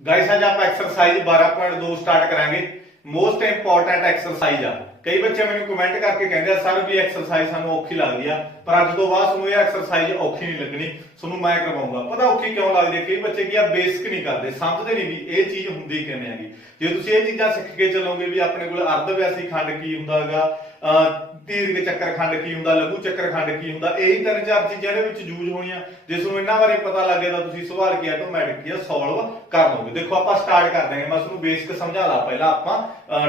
Guys आज आप exercise 12.2 start करांगे। मोस्ट इंपॉर्टेंट एक्सरसाइज आ। कई बच्चे मैंने कमेंट करके कहते हैं सर भी एक्सरसाइज सानू औखी लगती है, पर अज तो बाद तुहानू एक्सरसाइज औखी नहीं लगनी, तुहानू मैं करवाऊंगा। पता औखी क्यों लगती है? कई बच्चे की बेसिक नहीं करते, समझते नहीं भी ये चीज हुंदी किवें हैगी। जे तुसीं ये चीज़ां सीख के चलोगे भी अपने कोल अर्धव्यासी खंड की हुंदा हैगा, दीर्घ चक्कर खंड की हुंदा, लघु चक्कर खंड की हुंदा, यही 3-4 चीज़ां इहदे विच यूज होणीआं। जे तुहानू इन्हां बारे पता लग गया तो तुसीं सवाल की ऑटोमैटिक सॉल्व कर दोगे। देखो आपां स्टार्ट कर देंगे, मैं तुहानू बेसिक समझा ला। पहला आपां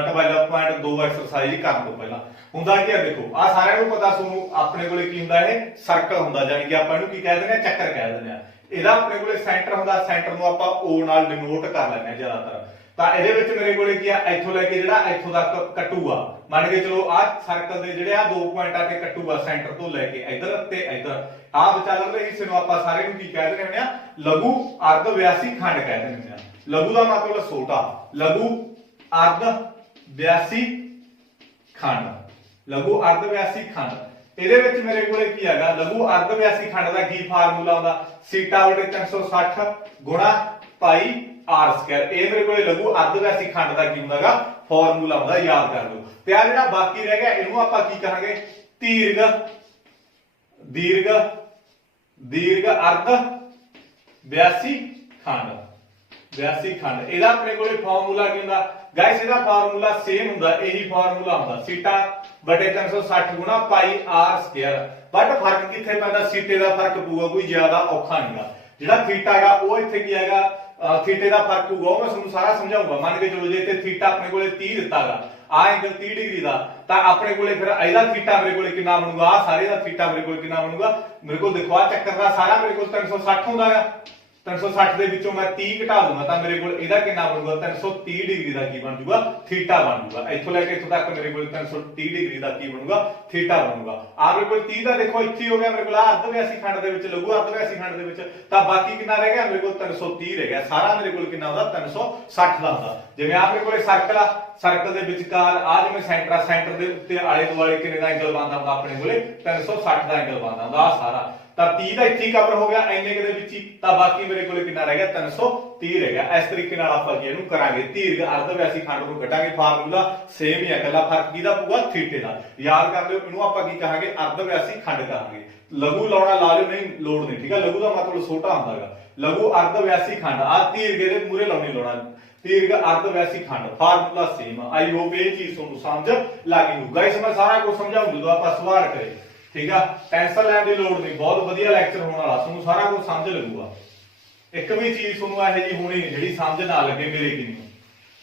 12.2 एक्सरसाइज करन तो पहला हुंदा की है, देखो आ सारिआं नूं पता तुहानू अपने कोले की हुंदा है, सर्कल हुंदा, जानी कि आपां इहनूं की कह दिंदे आ, चक्कर कह दिंदे आ। ਇਹਦਾ ਆਪਣੇ ਕੋਲੇ ਸੈਂਟਰ ਹੁੰਦਾ, ਸੈਂਟਰ ਨੂੰ ਆਪਾਂ O ਨਾਲ ਡਿਨੋਟ ਕਰ ਲੈਂਦੇ ਆ ਜ਼ਿਆਦਾਤਰ। ਤਾਂ ਇਹਦੇ ਵਿੱਚ ਮੇਰੇ ਕੋਲੇ ਕੀ ਆ, ਇੱਥੋਂ ਲੈ ਕੇ ਜਿਹੜਾ ਇੱਥੋਂ ਤੱਕ ਕੱਟੂਗਾ, ਮੰਨ ਕੇ ਚਲੋ ਆ ਸਰਕਲ ਦੇ ਜਿਹੜੇ ਆ 2 ਪੁਆਇੰਟਾਂ ਤੇ ਕੱਟੂਗਾ, ਸੈਂਟਰ ਤੋਂ ਲੈ ਕੇ ਇੱਧਰ ਤੇ ਇੱਧਰ। ਆ ਵਿਚਾਲੇ ਹਿੱਸੇ ਨੂੰ ਆਪਾਂ ਸਾਰੇ ਨੂੰ ਕੀ ਕਹਿ ਦਿੰਦੇ ਹੁੰਦੇ ਆ, ਲਘੂ ਅਰਧ ਵਿਆਸੀ ਖੰਡ ਕਹਿ ਦਿੰਦੇ ਹੁੰਦੇ ਆ। ਲਘੂ ਦਾ ਮਤਲਬ ਛੋਟਾ, ਲਘੂ ਅਰਧ ਵਿਆਸੀ ਖੰਡ, ਲਘੂ ਅਰਧ ਵਿਆਸੀ ਖੰਡ। ਇਹਦੇ ਵਿੱਚ ਮੇਰੇ ਕੋਲੇ ਕੀ ਹੈਗਾ, ਲਘੂ ਅਰਧ ਵਿਆਸੀ ਖੰਡ ਦਾ ਕੀ ਫਾਰਮੂਲਾ ਹੁੰਦਾ, θ/360 ਗੁਣਾ ਪਾਈ r ਸਕੁਅਰ। ਇਹ ਮੇਰੇ ਕੋਲੇ ਲਘੂ ਅਰਧ ਵਿਆਸੀ ਖੰਡ ਦਾ ਕੀ ਹੁੰਦਾਗਾ, ਫਾਰਮੂਲਾ ਹੁੰਦਾ, ਯਾਦ ਕਰ ਲਓ। ਤੇ ਆ ਜਿਹੜਾ ਬਾਕੀ ਰਹਿ ਗਿਆ ਇਹਨੂੰ ਆਪਾਂ ਕੀ ਕਹਾਂਗੇ, ਦੀਰਘ ਅਰਧ ਵਿਆਸੀ ਖੰਡ, ਵਿਆਸੀ ਖੰਡ। ਇਹਦਾ ਆਪਣੇ ਕੋਲੇ ਫਾਰਮੂਲਾ ਕੀ ਹੁੰਦਾ ਗਾਇਸ, ਇਹਦਾ ਫਾਰਮੂਲਾ ਸੇਮ ਹੁੰਦਾ, ਇਹੀ ਫਾਰਮੂਲਾ ਹੁੰਦਾ, θ/360 ਗੁਣਾ ਪਾਈ r ਸਕੁਅਰ। ਬਟ ਫਰਕ ਕਿੱਥੇ ਪੈਂਦਾ, ਸੀਟੇ ਦਾ ਫਰਕ ਪਊਗਾ, ਕੋਈ ਜ਼ਿਆਦਾ ਔਖਾ ਨਹੀਂਗਾ। ਜਿਹੜਾ ਥੀਟਾ ਹੈਗਾ ਉਹ ਇੱਥੇ ਕੀ ਹੈਗਾ, ਥੀਟੇ ਦਾ ਫਰਕ ਪਊਗਾ, ਉਹ ਮੈਂ ਤੁਹਾਨੂੰ ਸਾਰਾ ਸਮਝਾਉਂਗਾ। ਮੰਨ ਕੇ ਚਲੋ ਜੇ ਇੱਥੇ ਥੀਟਾ ਆਪਣੇ ਕੋਲੇ 30 ਦਿੱਤਾਗਾ, ਆ ਐਂਗਲ 30 ਡਿਗਰੀ ਦਾ, ਤਾਂ ਆਪਣੇ ਕੋਲੇ ਫਿਰ ਇਹਦਾ ਥੀਟਾ ਮੇਰੇ ਕੋਲੇ ਕਿੰਨਾ ਬਣੂਗਾ, ਆ ਸਾਰੇ ਦਾ ਥੀਟਾ ਮੇਰੇ ਕੋਲੇ ਕਿੰਨਾ ਬਣੂਗਾ। ਮੇਰੇ ਕੋਲ ਦੇਖੋ ਆ ਚੱਕਰ ਦਾ ਸਾਰਾ ਮੇਰੇ ਕੋਲ 360 ਹੁੰਦਾਗਾ, 360 ਦੇ ਵਿੱਚੋਂ ਮੈਂ 30 ਘਟਾ ਦੂੰਗਾ ਤਾਂ ਮੇਰੇ ਕੋਲ ਇਹਦਾ ਕਿੰਨਾ ਬਣੂਗਾ, 330 ਡਿਗਰੀ ਦਾ ਕੀ ਬਣ ਜੂਗਾ, ਥੀਟਾ ਬਣ ਜੂਗਾ। ਇੱਥੋਂ ਲੈ ਕੇ ਇੱਥੋਂ ਤੱਕ ਮੇਰੇ ਕੋਲ 330 ਡਿਗਰੀ ਦਾ ਕੀ ਬਣੂਗਾ, ਥੀਟਾ ਬਣੂਗਾ। ਆ ਮੇਰੇ ਕੋਲ 30 ਦਾ ਦੇਖੋ ਇੱਥੇ ਹੋ ਗਿਆ, ਮੇਰੇ ਕੋਲ ਅਰਧ ਵਿਆਸੀ ਖੰਡ ਦੇ ਵਿੱਚ, ਲਘੂ ਅਰਧ ਵਿਆਸੀ ਖੰਡ ਦੇ ਵਿੱਚ, ਤਾਂ ਬਾਕੀ ਕਿੰਨਾ ਰਹਿ ਗਿਆ, ਮੇਰੇ ਕੋਲ 330 ਰਹਿ ਗਿਆ। ਸਾਰਾ ਮੇਰੇ ਕੋਲ ਕਿੰਨਾ ਹੁੰਦਾ, 360 ਦਾ ਹੁੰਦਾ। ਜਿਵੇਂ ਆ ਮੇਰੇ ਕੋਲੇ ਸਰਕਲ ਆ, ਸਰਕਲ ਦੇ ਵਿਚਕਾਰ ਆ ਜਿਵੇਂ ਸੈਂਟਰ ਆ, ਸੈਂਟਰ ਦੇ ਉੱਤੇ ਆਲੇ ਦੁਆਲੇ ਕਿੰਨੇ ਦਾ ਐਂਗਲ ਬਣਦਾ ਹੁੰਦਾ, ਆਪਣੇ ਕੋਲੇ 360 ਦਾ ਐਂਗਲ ਬਣਦਾ ਹੁੰਦਾ। ਆ ਸਾਰਾ ਤਾਂ 30 ਦਾ ਇੱਥੇ ਕਵਰ ਹੋ ਗਿਆ ਇੰਨੇ ਦੇ ਵਿੱਚ ਹੀ, ਤਾਂ ਬਾਕੀ ਮੇਰੇ ਕੋਲੇ ਕਿੰਨਾ ਰਹਿ ਗਿਆ, 330 ਰਹਿ ਗਿਆ। ਇਸ ਤਰੀਕੇ ਨਾਲ ਆਪਾਂ ਕੀ ਇਹਨੂੰ ਕਰਾਂਗੇ, ਦੀਰਘ ਅਰਧ ਵਿਆਸੀ ਖੰਡ ਨੂੰ ਕੱਢਾਂਗੇ। ਫਾਰਮੂਲਾ ਸੇਮ ਹੀ ਹੈ, ਇਕੱਲਾ ਫਰਕ ਕਿਹਦਾ ਪਊਗਾ, ਥੀਟੇ ਦਾ। ਯਾਦ ਕਰ ਲਿਓ, ਇਹਨੂੰ ਆਪਾਂ ਕੀ ਕਹਾਂਗੇ, ਅਰਧ ਵਿਆਸੀ ਖੰਡ ਕਹਾਂਗੇ। ਲਘੂ ਲਾਉਣਾ ਲਾ ਲਿਓ, ਨਹੀਂ ਲੋੜ ਨਹੀਂ, ਠੀਕ ਹੈ। ਲਘੂ ਦਾ ਮਤਲਬ ਛੋਟਾ ਹੁੰਦਾਗਾ, ਲਘੂ ਅਰਧ ਵਿਆਸੀ ਖੰਡ। ਆ ਦੀਰਘ ਦੇ ਮੂਰੇ ਲਾਉਣੀ ਲਾਉਣਾ, ਦੀਰਘ ਅਰਧ ਵਿਆਸੀ ਖੰਡ, ਫਾਰਮੂਲਾ ਸੇਮ ਆ। ਆਈ ਹੋਪ ਇਹ ਚੀਜ਼ ਤੁਹਾਨੂੰ ਸਮਝ ਲੱਗ ਗਈ। ਗਾਇਸ ਮੈਂ ਸਾਰਾ ਕੁਝ ਸਮਝਾਉਂ ਜਦੋਂ ਆਪਾਂ ਸਵਾਲ ਕਰੇ, ਠੀਕ ਆ। ਟੈਨਸ਼ਨ ਲੈਣ ਦੀ ਲੋੜ ਨਹੀਂ, ਬਹੁਤ ਵਧੀਆ ਲੈਕਚਰ ਹੋਣ ਵਾਲਾ, ਤੁਹਾਨੂੰ ਸਾਰਾ ਕੁਝ ਸਮਝ ਲੱਗੂਗਾ। ਇੱਕ ਵੀ ਚੀਜ਼ ਤੁਹਾਨੂੰ ਇਹੋ ਜਿਹੀ ਹੋਣੀ ਨਹੀਂ ਜਿਹੜੀ ਸਮਝ ਨਾ ਲੱਗੇ ਮੇਰੇ ਕੀ ਨਹੀਂ।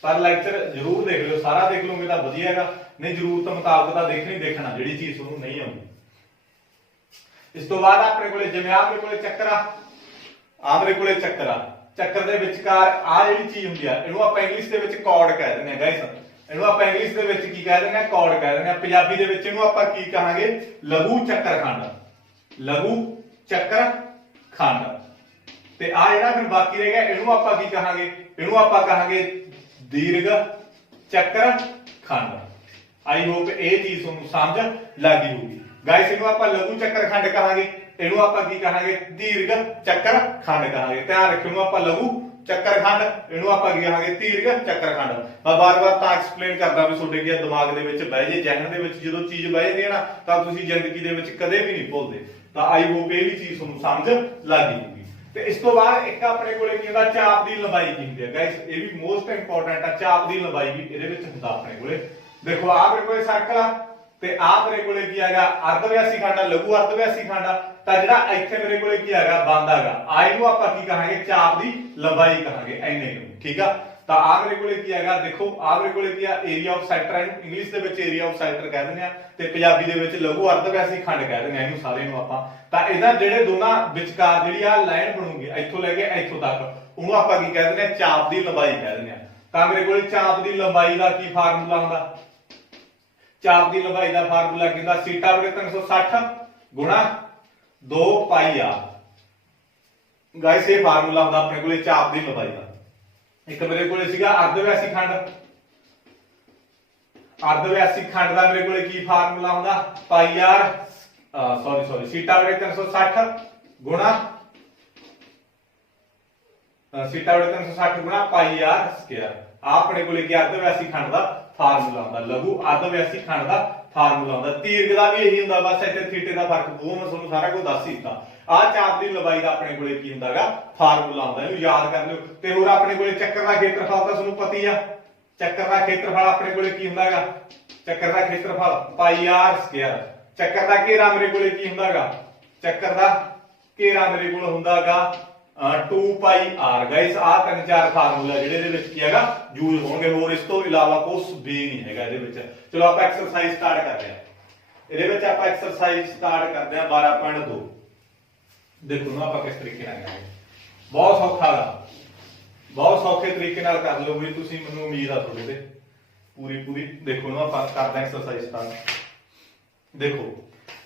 ਪਰ ਲੈਕਚਰ ਜ਼ਰੂਰ ਦੇਖ ਲਿਓ, ਸਾਰਾ ਦੇਖ ਲਓਗੇ ਤਾਂ ਵਧੀਆ ਹੈਗਾ, ਨਹੀਂ ਜ਼ਰੂਰਤ ਮੁਤਾਬਕ ਤਾਂ ਦੇਖਣਾ ਜਿਹੜੀ ਚੀਜ਼ ਤੁਹਾਨੂੰ ਨਹੀਂ ਆਉਂਦੀ। ਇਸ ਤੋਂ ਬਾਅਦ ਆਪਣੇ ਕੋਲੇ ਜਿਵੇਂ ਆ ਮੇਰੇ ਕੋਲੇ ਚੱਕਰ ਆ ਮੇਰੇ ਕੋਲੇ ਚੱਕਰ ਆ, ਚੱਕਰ ਦੇ ਵਿਚਕਾਰ ਆ ਜਿਹੜੀ ਚੀਜ਼ ਹੁੰਦੀ ਆ, ਇਹਨੂੰ ਆਪਾਂ ਇੰਗਲਿਸ਼ ਦੇ ਵਿੱਚ ਕੌਰਡ ਕਹਿ ਦਿੰਦੇ ਆ ਗਾਇਸ। ਇਹਨੂੰ ਆਪਾਂ ਇੰਗਲਿਸ਼ ਦੇ ਵਿੱਚ ਕੀ ਕਹਿ ਦਿੰਦੇ ਆ, ਕੌਰਡ ਕਹਿ ਦਿੰਦੇ ਆ। ਪੰਜਾਬੀ ਦੇ ਵਿੱਚ ਇਹਨੂੰ ਆਪਾਂ ਕੀ ਕਹਾਂਗੇ, ਲਘੂ ਚੱਕਰ ਖੰਡ, ਲਘੂ ਚੱਕਰ ਖੰਡ। ਤੇ ਆ ਜਿਹੜਾ ਫਿਰ ਬਾਕੀ ਰਹਿ ਗਿਆ ਇਹਨੂੰ ਆਪਾਂ ਕੀ ਕਹਾਂਗੇ, ਇਹਨੂੰ ਆਪਾਂ ਕਹਾਂਗੇ ਦੀਰਘ ਚੱਕਰ ਖੰਡ। ਆਈ ਹੋਪ ਇਹ ਚੀਜ਼ ਤੁਹਾਨੂੰ ਸਮਝ ਲੱਗ ਗਈ ਹੋਊਗੀ ਗਾਇਸ। ਇਹਨੂੰ ਆਪਾਂ ਲਘੂ ਚੱਕਰ ਖੰਡ ਕਹਾਂਗੇ, ਇਹਨੂੰ ਆਪਾਂ ਕੀ ਕਹਾਂਗੇ, ਦੀਰਘ ਚੱਕਰ ਖੰਡ ਕਹਾਂਗੇ। ਧਿਆਨ ਰੱਖਿਓ, ਇਹਨੂੰ ਆਪਾਂ ਲਘੂ ਚੱਕਰ ਖੰਡ, ਇਹਨੂੰ ਆਪਾਂ ਕੀ ਕਹਾਂਗੇ, ਦੀਰਘ ਚੱਕਰ ਖੰਡ। ਮੈਂ ਬਾਰ-ਬਾਰ ਤਾਂ ਐਕਸਪਲੇਨ ਕਰਦਾ ਵੀ ਤੁਹਾਡੇ ਕੀ ਦਿਮਾਗ ਦੇ ਵਿੱਚ ਬਹਿ ਜੇ, ਜ਼ਿਹਨ ਦੇ ਵਿੱਚ ਜਦੋਂ ਚੀਜ਼ ਬਹਿ ਜਾਂਦੀ ਹੈ ਨਾ, ਤਾਂ ਤੁਸੀਂ ਜ਼ਿੰਦਗੀ ਦੇ ਵਿੱਚ ਕਦੇ ਵੀ ਨਹੀਂ ਭੁੱਲਦੇ। ਤਾਂ ਆਈ ਹੋਪ ਇਹ ਵੀ ਚੀਜ਼ ਤੁਹਾਨੂੰ ਸਮਝ ਲੱਗ ਗਈ ਹੋਊਗੀ। ਤੇ ਇਸ ਤੋਂ ਬਾਅਦ ਇੱਕ ਆਪਣੇ ਕੋਲੇ ਕੀ ਹੁੰਦਾ, ਚਾਪ ਦੀ ਲੰਬਾਈ ਕੀ ਹੁੰਦੀ ਹੈ ਗਾਇਸ, ਇਹ ਵੀ ਮੋਸਟ ਇੰਪੋਰਟੈਂਟ ਆ। ਚਾਪ ਦੀ ਲੰਬਾਈ ਵੀ ਇਹਦੇ ਵਿੱਚ ਹੁੰਦਾ ਆਪਣੇ ਕੋਲੇ। ਦੇਖੋ ਆ ਮੇਰੇ ਕੋਲੇ ਸਰਕਲ ਆ, ਤੇ ਆ ਮੇਰੇ ਕੋਲੇ ਕੀ ਹੈਗਾ, ਅਰਧ ਵਿਆਸੀ ਖੰਡ ਆ, ਲਘੂ ਅਰਧ ਵਿਆਸੀ ਖੰਡ ਆ। ਤਾਂ ਜਿਹੜਾ ਇੱਥੇ ਮੇਰੇ ਕੋਲੇ ਕੀ ਹੈਗਾ, ਬਣਦਾ ਹੈਗਾ, ਆ ਇਹਨੂੰ ਆਪਾਂ ਕੀ ਕਹਾਂਗੇ, ਚਾਪ ਦੀ ਲੰਬਾਈ ਕਹਾਂਗੇ, ਇੰਨੇ ਨੂੰ, ਠੀਕ ਆ। ਤਾਂ ਆ ਮੇਰੇ ਕੋਲੇ ਕੀ ਹੈਗਾ, ਦੇਖੋ ਆ ਮੇਰੇ ਕੋਲੇ ਕੀ ਆ, ਏਰੀਆ ਆਫ ਸੈਕਟਰ, ਇੰਗਲਿਸ਼ ਦੇ ਵਿੱਚ ਏਰੀਆ ਆਫ ਸੈਕਟਰ ਕਹਿ ਦਿੰਦੇ ਆ, ਤੇ ਪੰਜਾਬੀ ਦੇ ਵਿੱਚ ਲਘੂ ਅਰਧ ਵਿਆਸੀ ਖੰਡ ਕਹਿ ਦਿੰਦੇ ਆ ਇਹਨੂੰ ਸਾਰੇ ਨੂੰ ਆਪਾਂ। ਤਾਂ ਇਹਨਾਂ ਜਿਹੜੇ ਦੋਨਾਂ ਵਿਚਕਾਰ ਜਿਹੜੀ ਆ ਲਾਈਨ ਬਣੂਗੀ ਇੱਥੋਂ ਲੈ ਕੇ ਇੱਥੋਂ ਤੱਕ, ਉਹਨੂੰ ਆਪਾਂ ਕੀ ਕਹਿ ਦਿੰਦੇ ਆ, ਚਾਪ ਦੀ ਲੰਬਾਈ ਕਹਿ ਦਿੰਦੇ ਆ। ਤਾਂ ਮੇਰੇ ਕੋਲੇ ਚਾਪ ਦੀ ਲੰਬਾਈ ਦਾ ਕੀ ਫਾਰਮੂਲਾ ਹੁੰਦਾ, ਚਾਪ ਦੀ ਲੰਬਾਈ ਦਾ ਫਾਰਮੂਲਾ ਕੀ ਹੁੰਦਾ, θ/360 ਗੁਣਾ 2 ਪਾਈ ਆ। ਗਾਇਸ ਇਹ ਫਾਰਮੂਲਾ ਹੁੰਦਾ ਆਪਣੇ ਕੋਲੇ ਚਾਪ ਦੀ ਲੰਬਾਈ ਦਾ। ਇੱਕ ਮੇਰੇ ਕੋਲੇ ਸੀਗਾ ਅਰਧ ਵਿਆਸੀ ਖੰਡ, ਅਰਧ ਵਿਆਸੀ ਖੰਡ ਦਾ ਮੇਰੇ ਕੋਲੇ ਕੀ ਫਾਰਮੂਲਾ ਹੁੰਦਾ, ਪਾਈ ਆਰ ਸੌਰੀ θ/360 ਗੁਣਾ ਸੀਟਾ ਬੜੇ 360 ਗੁਣਾ ਪਾਈ ਆਰ ਸਕੁਅਰ। ਆ ਆਪਣੇ ਕੋਲੇ ਕੀ ਅਰਧ ਵਿਆਸੀ ਖੰਡ ਦਾ ਫਾਰਮੂਲਾ ਹੁੰਦਾ, ਲਘੂ ਅਰਧ ਵਿਆਸੀ ਖੰਡ ਦਾ ਫਾਰਮੂਲਾ ਹੁੰਦਾ। ਤੀਰਘ ਦਾ ਵੀ ਇਹੀ ਹੁੰਦਾ, ਬਸ ਇੱਥੇ ਥੀਟੇ ਦਾ ਫਰਕ ਉਹ ਮੈਂ ਤੁਹਾਨੂੰ ਸਾਰਾ ਕੁਝ ਦੱਸ ਹੀ ਦਿੱਤਾ। ਆ ਚਾਪ ਦੀ ਲੰਬਾਈ ਦਾ ਆਪਣੇ ਕੋਲੇ ਕੀ ਹੁੰਦਾਗਾ ਫਾਰਮੂਲਾ ਹੁੰਦਾ, ਇਹਨੂੰ ਯਾਦ ਕਰ ਲਿਓ। ਤੇ ਹੋਰ ਆਪਣੇ ਕੋਲੇ ਚੱਕਰ ਦਾ ਖੇਤਰਫਲ ਤਾਂ ਤੁਹਾਨੂੰ ਪਤਾ ਹੀ ਆ, ਚੱਕਰ ਦਾ ਖੇਤਰਫਲ ਆਪਣੇ ਕੋਲੇ ਕੀ ਹੁੰਦਾਗਾ, ਚੱਕਰ ਦਾ ਖੇਤਰਫਲ ਪਾਈ ਆਰ ਸਕੁਅਰ। ਚੱਕਰ ਦਾ ਘੇਰਾ ਮੇਰੇ ਕੋਲੇ ਕੀ ਹੁੰਦਾਗਾ, ਚੱਕਰ ਦਾ ਘੇਰਾ ਮੇਰੇ ਕੋਲ ਹੁੰਦਾਗਾ 2 ਪਾਈ ਆਰ। ਗਾਇਸ ਆ ਤਿੰਨ ਚਾਰ ਫਾਰਮੂਲਾ ਜਿਹੜੇ ਇਹਦੇ ਵਿੱਚ ਕੀ ਹੈਗਾ ਯੂਜ਼ ਹੋਣਗੇ, ਹੋਰ ਇਸ ਤੋਂ ਇਲਾਵਾ ਕੁਝ ਵੀ ਨਹੀਂ ਹੈਗਾ ਇਹਦੇ ਵਿੱਚ। ਚਲੋ ਆਪਾਂ ਐਕਸਰਸਾਈਜ਼ ਸਟਾਰਟ ਕਰਦੇ ਹਾਂ। ਇਹਦੇ ਵਿੱਚ ਆਪਾਂ ਐਕਸਰਸਾਈਜ਼ ਸਟਾਰਟ ਕਰਦੇ ਹਾਂ 12.2। ਦੇਖੋ ਨਾ ਆਪਾਂ ਕਿਸ ਤਰੀਕੇ ਨਾਲ ਕਰਾਂਗੇ, ਬਹੁਤ ਸੌਖਾ ਗਾ, ਬਹੁਤ ਸੌਖੇ ਤਰੀਕੇ ਨਾਲ ਕਰ ਲਓ ਵੀ ਤੁਸੀਂ, ਮੈਨੂੰ ਉਮੀਦ ਆ ਤੁਹਾਡੇ ਤੇ ਪੂਰੀ। ਦੇਖੋ ਨਾ ਆਪਾਂ ਕਰਦੇ ਹਾਂ ਐਕਸਰਸਾਈਜ਼ ਸਟਾਰਟ। ਦੇਖੋ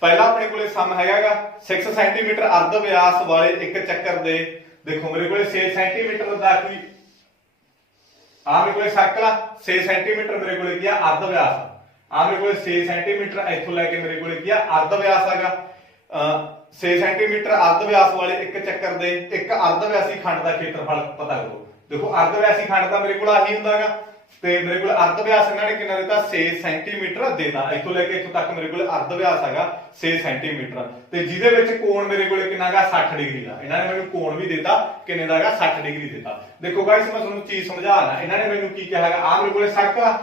ਪਹਿਲਾ ਆਪਣੇ ਕੋਲੇ ਸਮ ਹੈਗਾਗਾ 6 ਸੈਂਟੀਮੀਟਰ ਅਰਧ ਵਿਆਸ ਵਾਲੇ ਇੱਕ ਚੱਕਰ ਦੇ। ਦੇਖੋ ਮੇਰੇ ਕੋਲੇ 6 ਸੈਂਟੀਮੀਟਰ ਦਾ ਕੋਈ ਆ ਮੇਰੇ ਕੋਲੇ ਸਰਕਲ ਆ, 6 ਸੈਂਟੀਮੀਟਰ ਮੇਰੇ ਕੋਲੇ ਕੀ ਆ ਅਰਧ ਵਿਆਸ ਆ। ਮੇਰੇ ਕੋਲੇ 6 ਸੈਂਟੀਮੀਟਰ ਇੱਥੋਂ ਲੈ ਕੇ ਮੇਰੇ ਕੋਲੇ ਕੀ ਆ ਅਰਧ ਵਿਆਸ ਹੈਗਾ। 6 ਸੈਂਟੀਮੀਟਰ ਅਰਧ ਵਿਆਸ ਵਾਲੇ ਇੱਕ ਚੱਕਰ ਦੇ ਇੱਕ ਅਰਧ ਵਿਆਸੀ ਖੰਡ ਦਾ ਖੇਤਰਫਲ ਪਤਾ ਕਰੋ। ਦੇਖੋ ਅਰਧ ਵਿਆਸੀ ਖੰਡ ਦਾ ਮੇਰੇ ਕੋਲ ਆਹੀ ਹੁੰਦਾਗਾ, ਤੇ ਮੇਰੇ ਕੋਲ ਅਰਧ ਵਿਆਸ ਇਹਨਾਂ ਨੇ ਕਿੰਨਾ ਦਿੱਤਾ 6 ਸੈਂਟੀਮੀਟਰ ਦੇਤਾ। ਇੱਥੋਂ ਲੈ ਕੇ ਇੱਥੋਂ ਤੱਕ ਮੇਰੇ ਕੋਲ ਅਰਧ ਵਿਆਸ ਹੈਗਾ 6 ਸੈਂਟੀਮੀਟਰ, ਤੇ ਜਿਹਦੇ ਵਿੱਚ ਕੋਣ ਮੇਰੇ ਕੋਲੇ ਕਿੰਨਾ ਹੈਗਾ 60 ਡਿਗਰੀ ਦਾ। ਇਹਨਾਂ ਨੇ ਮੈਨੂੰ ਕੋਣ ਵੀ ਦਿੱਤਾ ਕਿੰਨੇ ਦਾ ਹੈਗਾ 60 ਡਿਗਰੀ ਦਿੱਤਾ। ਦੇਖੋ ਗਾਇਸ ਮੈਂ ਤੁਹਾਨੂੰ ਚੀਜ਼ ਸਮਝਾਣਾ, ਇਹਨਾਂ ਨੇ ਮੈਨੂੰ ਕੀ ਕਿਹਾ ਹੈਗਾ ਆ ਮੇਰੇ ਕੋਲੇ ਸਰਕਲ ਆ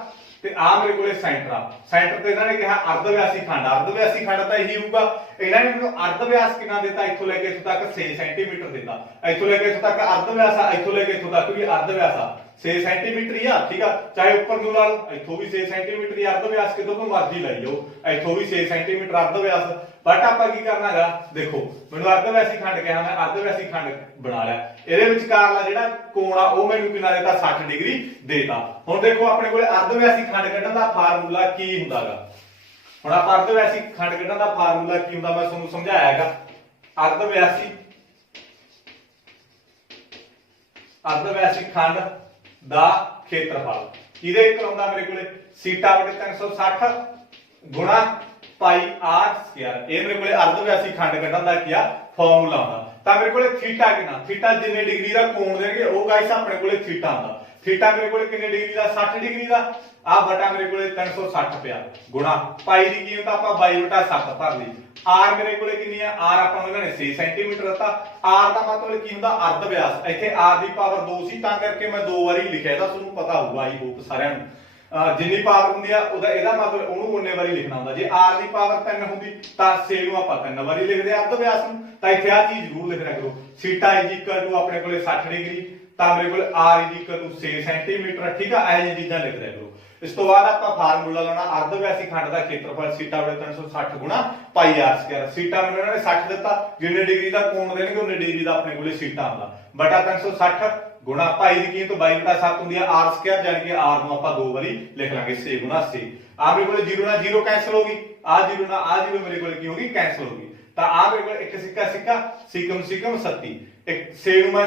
ਤੇ ਆ ਮੇਰੇ ਕੋਲੇ ਸੈਂਟਰ ਆ। ਸੈਂਟਰ ਤੇ ਇਹਨਾਂ ਨੇ ਕਿਹਾ ਅਰਧ ਵਿਆਸੀ ਖੰਡ, ਅਰਧ ਵਿਆਸੀ ਖੰਡ ਤਾਂ ਇਹੀ ਹੋਊਗਾ। ਇਹਨਾਂ ਨੇ ਮੈਨੂੰ ਅਰਧ ਵਿਆਸ ਕਿੰਨਾ ਦਿੱਤਾ, ਇੱਥੋਂ ਲੈ ਕੇ ਇੱਥੋਂ ਤੱਕ 6 ਸੈਂਟੀਮੀਟਰ ਦਿੱਤਾ। ਇੱਥੋਂ ਲੈ ਕੇ ਇੱਥੋਂ ਤੱਕ ਅਰਧ ਵਿਆਸ ਆ, ਇੱਥੋਂ ਲੈ ਕੇ ਇੱਥੋਂ ਤੱਕ ਵੀ ਅਰਧ ਵਿਆਸ ਆ 6 ਸੈਂਟੀਮੀਟਰ ਹੀ ਆ, ਠੀਕ ਆ। ਚਾਹੇ ਉੱਪਰ ਨੂੰ ਲਾ ਲਓ, ਇੱਥੋਂ ਵੀ 6 ਸੈਂਟੀਮੀਟਰ ਹੀ ਅਰਧ ਵਿਆਸ, ਕਿਤੋਂ ਤੋਂ ਮਰਜ਼ੀ ਲਾਈ ਜਾਓ, ਇੱਥੋਂ ਵੀ 6 ਸੈਂਟੀਮੀਟਰ ਅਰਧ ਵਿਆਸ। ਬਟ ਆਪਾਂ ਕੀ ਕਰਨਾ ਹੈਗਾ, ਦੇਖੋ ਮੈਨੂੰ ਅਰਧ ਵਿਆਸੀ ਖੰਡ ਕਿਹਾ, ਮੈਂ ਅਰਧ ਵਿਆਸੀ ਖੰਡ ਬਣਾ ਲਿਆ। ਇਹਦੇ ਵਿਚਕਾਰਲਾ ਜਿਹੜਾ ਕੋਣ ਆ ਉਹ ਮੈਨੂੰ ਕਿੰਨਾ ਦੇਤਾ 60 ਡਿਗਰੀ ਦੇਤਾ। ਹੁਣ ਦੇਖੋ ਆਪਣੇ ਕੋਲੇ ਅਰਧ ਵਿਆਸੀ ਖੰਡ ਕੱਢਣ ਦਾ ਫਾਰਮੂਲਾ ਕੀ ਹੁੰਦਾਗਾ। ਹੁਣ ਆਪਾਂ ਅਰਧ ਵਿਆਸੀ ਖੰਡ ਕੱਢਣ ਦਾ ਫਾਰਮੂਲਾ ਕੀ ਹੁੰਦਾ ਮੈਂ ਤੁਹਾਨੂੰ ਸਮਝਾਇਆ ਹੈਗਾ। ਅਰਧ ਵਿਆਸੀ ਖੰਡ ਦਾ ਖੇਤਰਫਲ ਇਹਦੇ ਇੱਕ ਆਉਂਦਾ ਮੇਰੇ ਕੋਲੇ ਸੀਟਾ ਬਟੇ 360 ਗੁਣਾ ਪਾਈ ਆਰ ਸਕੁਅਰ। ਇਹ ਮੇਰੇ ਕੋਲੇ ਅਰਧ ਵਿਆਸੀ ਖੰਡ ਕੱਢਣ ਦਾ ਕੀ ਆ ਫਾਰਮੂਲਾ ਆਉਂਦਾ। ਤਾਂ ਮੇਰੇ ਕੋਲੇ ਥੀਟਾ ਕਿੰਨਾ, ਥੀਟਾ ਜਿੰਨੇ ਡਿਗਰੀ ਦਾ ਕੋਣ ਦੇਣਗੇ ਉਹ ਗਾਇਸ ਆਪਣੇ ਕੋਲੇ ਥੀਟਾ ਆਉਂਦਾ। ਥੀਟਾ ਮੇਰੇ ਕੋਲੇ ਕਿੰਨੇ ਡਿਗਰੀ ਦਾ 60 ਡਿਗਰੀ ਦਾ, ਆ ਬਟਾ ਮੇਰੇ ਕੋਲੇ 360 ਪਿਆ ਗੁਣਾ ਪਾਈ ਦੀ ਕੀਮਤ ਆਪਾਂ 22/7 ਭਰ ਲਈ। ਆਰ ਮੇਰੇ ਕੋਲੇ ਕਿੰਨੀ ਆ, ਆਰ ਆਪਾਂ ਨੂੰ ਇਹਨਾਂ ਨੇ 6 ਸੈਂਟੀਮੀਟਰ ਦਿੱਤਾ। ਆਰ ਦਾ ਮਤਲਬ ਕੀ ਹੁੰਦਾ ਅਰਧ ਵਿਆਸ। ਇੱਥੇ ਆਰ ਦੀ ਪਾਵਰ 2 ਸੀ ਤਾਂ ਕਰਕੇ ਮੈਂ 2 ਵਾਰੀ ਲਿਖਿਆ, ਇਹਦਾ ਤੁਹਾਨੂੰ ਪਤਾ ਹੋਊਗਾ ਆਈ ਹੋਪ ਸਾਰਿਆਂ ਨੂੰ। ਜਿੰਨੀ ਪਾਵਰ ਹੁੰਦੀ ਆ ਉਹਦਾ ਇਹਦਾ ਮਤਲਬ ਉਹਨੂੰ ਉਨੇ ਵਾਰੀ ਲਿਖਣਾ ਹੁੰਦਾ। ਜੇ ਆਰ ਦੀ ਪਾਵਰ 3 ਹੁੰਦੀ ਤਾਂ 6 ਨੂੰ ਆਪਾਂ 3 ਵਾਰੀ ਲਿਖਦੇ ਆ ਅਰਧ ਵਿਆਸ ਨੂੰ। ਤਾਂ ਇੱਥੇ ਆ ਚੀਜ਼ ਜ਼ਰੂਰ ਲਿਖਣਾ ਕਰੋ, ਸੀਟਾ ਆਪਣੇ ਕੋਲੇ 60 ਡਿਗਰੀ ਤਾਂ ਮੇਰੇ ਕੋਲ ਆਰ 6 ਸੈਂਟੀਮੀਟਰ, ਠੀਕ ਆ। ਇਹ ਜਿਹੀ ਚੀਜ਼ਾਂ ਲਿਖ ਦਿਆ ਕਰੋ। ਇਸ ਤੋਂ ਬਾਅਦ ਆਪਾਂ ਫਾਰਮੂਲਾ ਲਾਉਣਾ ਅਰਧ ਵਿਆਸੀ ਖੰਡ ਦਾ ਖੇਤਰਫਲ ਸੀਟਾ ਬਟੇ 360 ਗੁਣਾ ਪਾਈ ਆਰ ਸਕੁਅਰ। ਸੀਟਾ ਮੈਨੂੰ ਇਹਨਾਂ ਨੇ 60 ਦਿੱਤਾ, ਜਿੰਨੇ ਡਿਗਰੀ ਦਾ ਕੋਣ ਦੇਣਗੇ ਉਹਨੇ ਡਿਗਰੀ ਦਾ ਆਪਣੇ ਕੋਲੇ ਸੀਟਾ ਆਉਂਦਾ ਬਟਾ 360 ਗੁਣਾ ਪਾਈ ਦੀ ਕੀਮਤ 22/7 ਹੁੰਦੀ ਆ ਆਰ ਸਕੁਅਰ, ਜਾਨੀ ਕਿ ਆਰ ਨੂੰ ਆਪਾਂ 2 ਵਾਰੀ ਲਿਖ ਲਾਂਗੇ 6 ਗੁਣਾ 6। ਆ ਮੇਰੇ ਕੋਲੇ 0 ਨਾਲ 0 ਕੈਨਸਲ ਹੋ ਗਈ, ਆ 0 ਨਾਲ ਆ 0 ਮੇਰੇ ਕੋਲੇ ਕੀ ਹੋ ਗਈ ਕੈਨਸਲ ਹੋ ਗਈ। ਤਾਂ ਆ ਮੇਰੇ ਕੋਲ ਇੱਕ ਸਿੱਕਾ ਸਿਕਮ 37, ਇੱਕ 6 ਨੂੰ ਮੈਂ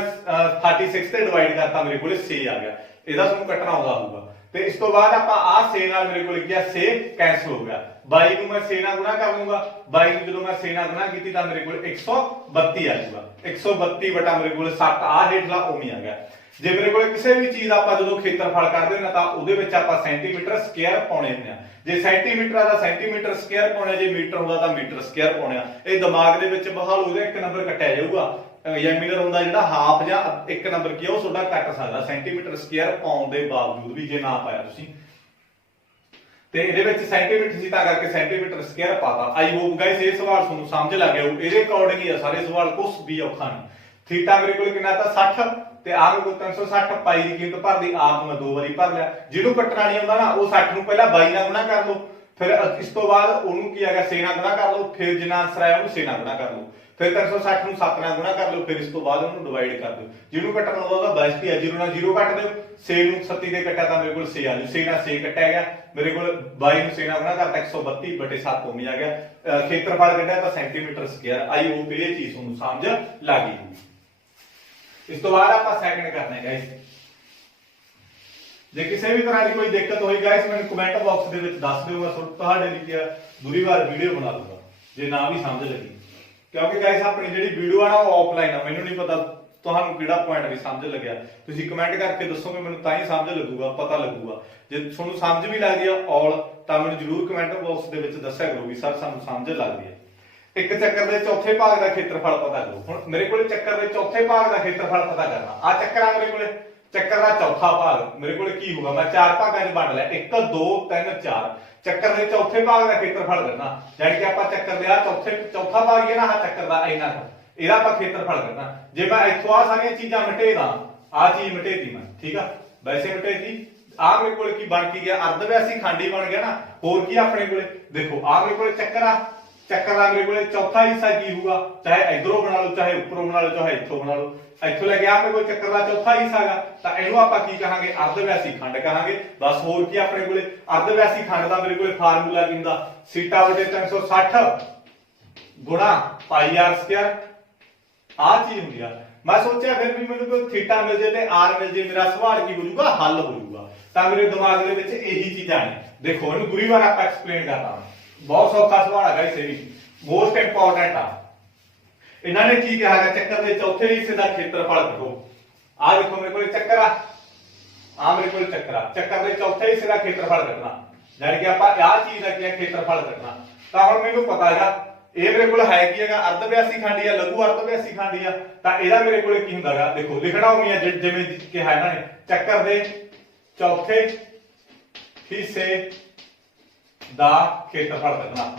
36 ਤੇ ਡਿਵਾਈਡ ਕਰਤਾ, ਮੇਰੇ ਕੋਲੇ 6 ਆ ਗਿਆ। ਇਹਦਾ ਤੁਹਾਨੂੰ ਕੱਟਣਾ ਆਉਂਦਾ ਹੋਊਗਾ। ਤੇ ਇਸ ਤੋਂ ਬਾਅਦ ਆਪਾਂ ਆ 6 ਨਾਲ ਮੇਰੇ ਕੋਲ ਕੀ ਆ 6 ਕੈਨਸਲ ਹੋ ਗਿਆ। 22 ਨੂੰ ਮੈਂ 6 ਨਾਲ ਗੁਣਾ ਕਰ ਲੂੰਗਾ, 22 ਨੂੰ ਜਦੋਂ ਮੈਂ 6 ਨਾਲ ਗੁਣਾ ਕੀਤੀ ਤਾਂ ਮੇਰੇ ਕੋਲ 132 ਆ ਜਾਊਗਾ। 132 ਬਟਾ ਮੇਰੇ ਕੋਲ 7 ਆ ਹੇਠਲਾ ਉਵੇਂ ਆ ਗਿਆ। ਜੇ ਮੇਰੇ ਕੋਲ ਕਿਸੇ ਵੀ ਚੀਜ਼ ਆਪਾਂ ਜਦੋਂ ਖੇਤਰਫਲ ਕੱਢਦੇ ਨਾ ਤਾਂ ਉਹਦੇ ਵਿੱਚ ਆਪਾਂ ਸੈਂਟੀਮੀਟਰ ਸਕੁਅਰ ਪਾਉਣੇ ਹੁੰਦੇ ਆ। ਜੇ ਸੈਂਟੀਮੀਟਰ ਦਾ ਸੈਂਟੀਮੀਟਰ ਸਕੁਅਰ ਪਾਉਣਾ, ਜੇ ਮੀਟਰ ਹੁੰਦਾ ਤਾਂ ਮੀਟਰ ਸਕੁਅਰ ਪਾਉਣਾ। ਇਹ ਦਿਮਾਗ ਦੇ ਵਿੱਚ ਬਹਾਲ ਹੋ ਜਾਏ, ਇੱਕ ਨੰਬਰ ਕੱਟਿਆ ਜਾਊਗਾ। ਯਾਮੀਨਰ ਹੁੰਦਾ ਜਿਹੜਾ ਹਾਫ ਜਾਂ ਇੱਕ ਨੰਬਰ ਕੀ ਉਹ ਤੁਹਾਡਾ ਕੱਟ ਸਕਦਾ ਸੈਂਟੀਮੀਟਰ ਸਕੁਅਰ ਪਾਉਣ ਦੇ ਬਾਵਜੂਦ ਵੀ ਜੇ ਨਾ ਪਾਇਆ ਤੁਸੀਂ। ਤੇ ਇਹਦੇ ਵਿੱਚ ਸੈਂਟੀਮੀਟਰ ਸੀ ਤਾਂ ਕਰਕੇ ਸੈਂਟੀਮੀਟਰ ਸਕੁਅਰ ਪਾਤਾ। ਆਈ ਹੋਪ ਗਾਇਸ ਇਹ ਸਵਾਲ ਤੁਹਾਨੂੰ ਸਮਝ ਲੱਗ ਗਿਆ ਹੋਊ। ਇਹਦੇ ਅਕੋਰਡਿੰਗ ਹੀ ਆ ਸਾਰੇ ਸਵਾਲ, ਕੁਝ ਵੀ ਔਖਾ ਨਹੀਂ। ਥੀਟਾ ਮੇਰੇ ਕੋਲ ਕਿੰਨਾ ਤਾਂ 60 ਤੇ ਆ ਮੇਰੇ ਕੋਲ 360 ਪਾਈ ਦੀ ਕੀਮਤ ਭਰਦੀ, ਆਪ ਨੂੰ ਮੈਂ 2 ਵਾਰੀ ਭਰ ਲਿਆ। ਜਿਹਨੂੰ ਕੱਟਣਾ ਨਹੀਂ ਆਉਂਦਾ ਨਾ ਉਹ 60 ਨੂੰ ਪਹਿਲਾਂ 22 ਨਾਲ ਗੁਣਾ ਕਰ ਲਓ, ਫਿਰ ਇਸ ਤੋਂ ਬਾਅਦ ਉਹਨੂੰ ਕੀ ਹੈਗਾ 6 ਨਾਲ ਗੁਣਾ ਕਰ ਲਓ, ਫਿਰ ਜਿੰਨਾ ਆਨਸਰ ਆਇਆ ਉਹਨੂੰ 6 ਨਾਲ ਗੁਣਾ ਕਰ ਲਓ, ਫਿਰ 360 ਨੂੰ 7 ਨਾਲ ਗੁਣਾ ਕਰ ਲਓ, ਫਿਰ ਇਸ ਤੋਂ ਬਾਅਦ ਉਹਨੂੰ ਡਿਵਾਈਡ ਕਰ ਦਿਓ। ਜਿਹਨੂੰ ਕੱਟਣਾ ਆਉਂਦਾ ਉਹਦਾ ਬੈਸਟ ਹੀ ਆ। 0 ਨਾਲ 0 ਕੱਟ ਦਿਓ, 6 ਨੂੰ 37 ਦੇ ਕੱਟਿਆ ਤਾਂ ਮੇਰੇ ਕੋਲ 6 ਆ ਜੂ। 6 ਨਾਲ 6 ਕੱਟਿਆ ਗਿਆ, ਮੇਰੇ ਕੋਲ 22 ਨੂੰ 6 ਨਾਲ ਗੁਣਾ ਕਰਤਾ 132/7 ਉਵੇਂ ਆ ਗਿਆ। ਖੇਤਰਫਲ ਕੱਢਿਆ ਤਾਂ ਸੈਂਟੀਮੀਟਰ ਸਕੁਅਰ। ਆਈ ਹੋਪ ਇਹ ਚੀਜ਼ ਤੁਹਾਨੂੰ ਸਮਝ ਲੱਗ ਗਈ। ਇਸ ਤੋਂ ਬਾਅਦ ਆਪਾਂ ਸੈਕਿੰਡ ਕਰਨਾ ਹੈ ਗਾਇਸ। ਜੇ ਕਿਸੇ ਵੀ ਤਰ੍ਹਾਂ ਦੀ ਕੋਈ ਦਿੱਕਤ ਹੋਈ ਗਾਇਸ ਮੈਨੂੰ ਕਮੈਂਟ ਬਾਕਸ ਦੇ ਵਿੱਚ ਦੱਸ ਦਿਓ, ਮੈਂ ਤੁਹਾਡੇ ਲਈ ਦੂਰੀ ਵਾਰ ਵੀਡੀਓ ਬਣਾ ਦੂੰਗਾ ਜੇ ਨਾ ਵੀ ਸਮਝ ਲੱਗੀ। ਕਿਉਂਕਿ ਗਾਇਸ ਆਪਣੀ ਜਿਹੜੀ ਵੀਡੀਓ ਆ ਨਾ ਉਹ ਆਫਲਾਈਨ ਆ, ਮੈਨੂੰ ਨਹੀਂ ਪਤਾ ਤੁਹਾਨੂੰ ਕਿਹੜਾ ਪੁਆਇੰਟ ਨਹੀਂ ਸਮਝ ਲੱਗਿਆ ਤੁਸੀਂ ਕਮੈਂਟ ਕਰਕੇ ਦੱਸੋਗੇ, ਮੈਨੂੰ ਤਾਂ ਹੀ ਸਮਝ ਲੱਗੂਗਾ, ਪਤਾ ਲੱਗੂਗਾ। ਜੇ ਤੁਹਾਨੂੰ ਸਮਝ ਵੀ ਲੱਗਦੀ ਆ ਔਲ ਤਾਂ ਮੈਨੂੰ ਜਰੂਰ ਕਮੈਂਟ ਬਾਕਸ ਦੇ ਵਿੱਚ ਦੱਸਿਆ ਕਰੋ ਵੀ ਸਰ ਸਾਨੂੰ ਸਮਝ ਲੱਗਦੀ ਹੈ। ਇੱਕ ਚੱਕਰ ਦੇ ਚੌਥੇ ਭਾਗ ਦਾ ਖੇਤਰਫਲ ਪਤਾ ਕਰੋ। ਹੁਣ ਮੇਰੇ ਕੋਲੇ ਚੱਕਰ ਦੇ ਚੌਥੇ ਭਾਗ ਦਾ ਖੇਤਰਫਲ ਪਤਾ ਕਰਨਾ। ਆ ਚੱਕਰ ਆ ਮੇਰੇ ਕੋਲੇ, ਚੱਕਰ ਦਾ ਚੌਥਾ ਭਾਗ ਮੇਰੇ ਕੋਲੇ ਕੀ ਹੋਊਗਾ, ਮੈਂ ਚਾਰ ਭਾਗਾਂ 'ਚ ਵੰਡ ਲਿਆ 1 2 3 4। ਚੱਕਰ ਦੇ ਚੌਥੇ ਭਾਗ ਦਾ ਖੇਤਰਫਲ ਕਰਨਾ, ਜਾਨੀ ਕਿ ਆਪਾਂ ਚੱਕਰ ਦੇ ਆ ਚੌਥਾ ਭਾਗ ਹੀ ਨਾ ਆ ਚੱਕਰ ਦਾ ਇੰਨਾ ਇਹਦਾ ਆਪਾਂ ਖੇਤਰਫਲ ਕਰਨਾ। ਜੇ ਮੈਂ ਇੱਥੋਂ ਆ ਸਾਰੀਆਂ ਚੀਜ਼ਾਂ ਮਿਟੇਦਾ, ਆ ਚੀਜ਼ ਮਿਟੇਤੀ ਮੈਂ, ਠੀਕ ਆ, ਵੈਸੇ ਮਿਟੇਤੀ। ਆ ਮੇਰੇ ਕੋਲੇ ਕੀ ਬਣ ਕੇ ਗਿਆ, ਅਰਧਵਿਆਸੀ ਖੰਡੀ ਬਣ ਗਿਆ ਨਾ। ਹੋਰ ਕੀ ਆਪਣੇ ਕੋਲੇ ਦੇਖੋ, ਆ ਮੇਰੇ ਕੋਲੇ ਚੱਕਰ ਆ, ਚੱਕਰ ਦਾ ਮੇਰੇ ਕੋਲੇ ਚੌਥਾ ਹਿੱਸਾ ਕੀ ਹੋਊਗਾ, ਚਾਹੇ ਇਧਰੋਂ ਬਣਾ ਲਓ, ਚਾਹੇ ਉੱਪਰੋਂ ਬਣਾ ਲਓ, ਚਾਹੇ ਇੱਥੋਂ ਬਣਾ ਲਓ। ਇੱਥੋਂ ਲੈ ਕੇ ਆ ਮੇਰੇ ਕੋਲ ਚੱਕਰ ਦਾ ਚੌਥਾ ਹਿੱਸਾ ਹੈਗਾ, ਤਾਂ ਇਹਨੂੰ ਆਪਾਂ ਕੀ ਕਹਾਂਗੇ, ਅਰਧਵਿਆਸੀ ਖੰਡ ਕਹਾਂਗੇ। ਬਸ ਹੋਰ ਕੀ ਆਪਣੇ ਕੋਲੇ ਅਰਧਵਿਆਸੀ ਖੰਡ ਦਾ ਮੇਰੇ ਕੋਲੇ ਫਾਰਮੂਲਾ ਕੀ ਹੁੰਦਾ, θ/360 ਗੁਣਾ ਪਾਈ ਆਰ ਸਕੁਅਰ। ਆ ਚੀਜ਼ ਹੁੰਦੀ ਆ। ਮੈਂ ਸੋਚਿਆ ਫਿਰ ਵੀ ਮੈਨੂੰ ਕੋਈ ਥੀਟਾ ਮਿਲ ਜੇ ਤੇ ਆਰ ਮਿਲ ਜੇ, ਮੇਰਾ ਸਵਾਲ ਕੀ ਹੋ ਜਾਊਗਾ, ਹੱਲ ਹੋ ਜਾਊਗਾ। ਤਾਂ ਮੇਰੇ ਦਿਮਾਗ ਦੇ ਵਿੱਚ ਇਹੀ ਚੀਜ਼ਾਂ ਨੇ। ਦੇਖੋ ਇਹਨੂੰ ਬੁਰੀ ਵਾਰ ਆਪਾਂ ਐਕਸਪਲੇਨ ਕਰਦਾ, ਬਹੁਤ ਸੌਖਾ ਸਵਾਲ ਹੈਗਾ, ਇਸੇ ਵੀ ਮੋਸਟ ਇੰਪੋਰਟੈਂਟ ਆ। ਇਹਨਾਂ ਨੇ ਕੀ ਕਿਹਾ ਹੈ, ਚੱਕਰ ਦੇ ਚੌਥੇ ਹਿੱਸੇ ਦਾ ਖੇਤਰਫਲ ਕੱਢੋ। ਆ ਦੇਖੋ ਮੇਰੇ ਕੋਲ ਚੱਕਰ ਆ ਮੇਰੇ ਕੋਲ ਚੱਕਰ ਆ, ਚੱਕਰ ਦੇ ਚੌਥੇ ਹਿੱਸੇ ਦਾ ਖੇਤਰਫਲ ਕੱਢਣਾ, ਜਾਨੀ ਕਿ ਆਪਾਂ ਆਹ ਚੀਜ਼ ਦਾ ਕੀ ਖੇਤਰਫਲ ਕੱਢਣਾ। ਤਾਂ ਹੁਣ ਮੈਨੂੰ ਪਤਾ ਹੈਗਾ ਇਹ ਮੇਰੇ ਕੋਲ ਹੈ ਕੀ ਹੈਗਾ, ਅਰਧਵਿਆਸੀ ਖੰਡੀ ਆ, ਲਘੂ ਅਰਧਵਿਆਸੀ ਖੰਡੀ ਆ। ਤਾਂ ਇਹਦਾ ਮੇਰੇ ਕੋਲ ਕੀ ਹੁੰਦਾ ਹੈਗਾ, ਦੇਖੋ ਲਿਖਣਾ ਹੋਣੀ ਹੈ ਜਿਵੇਂ ਕਿਹਾ ਇਹਨਾਂ ਨੇ, ਚੱਕਰ ਦੇ ਚੌਥੇ ਹਿੱਸੇ ਦਾ ਖੇਤਰਫਲ ਕੱਢਣਾ।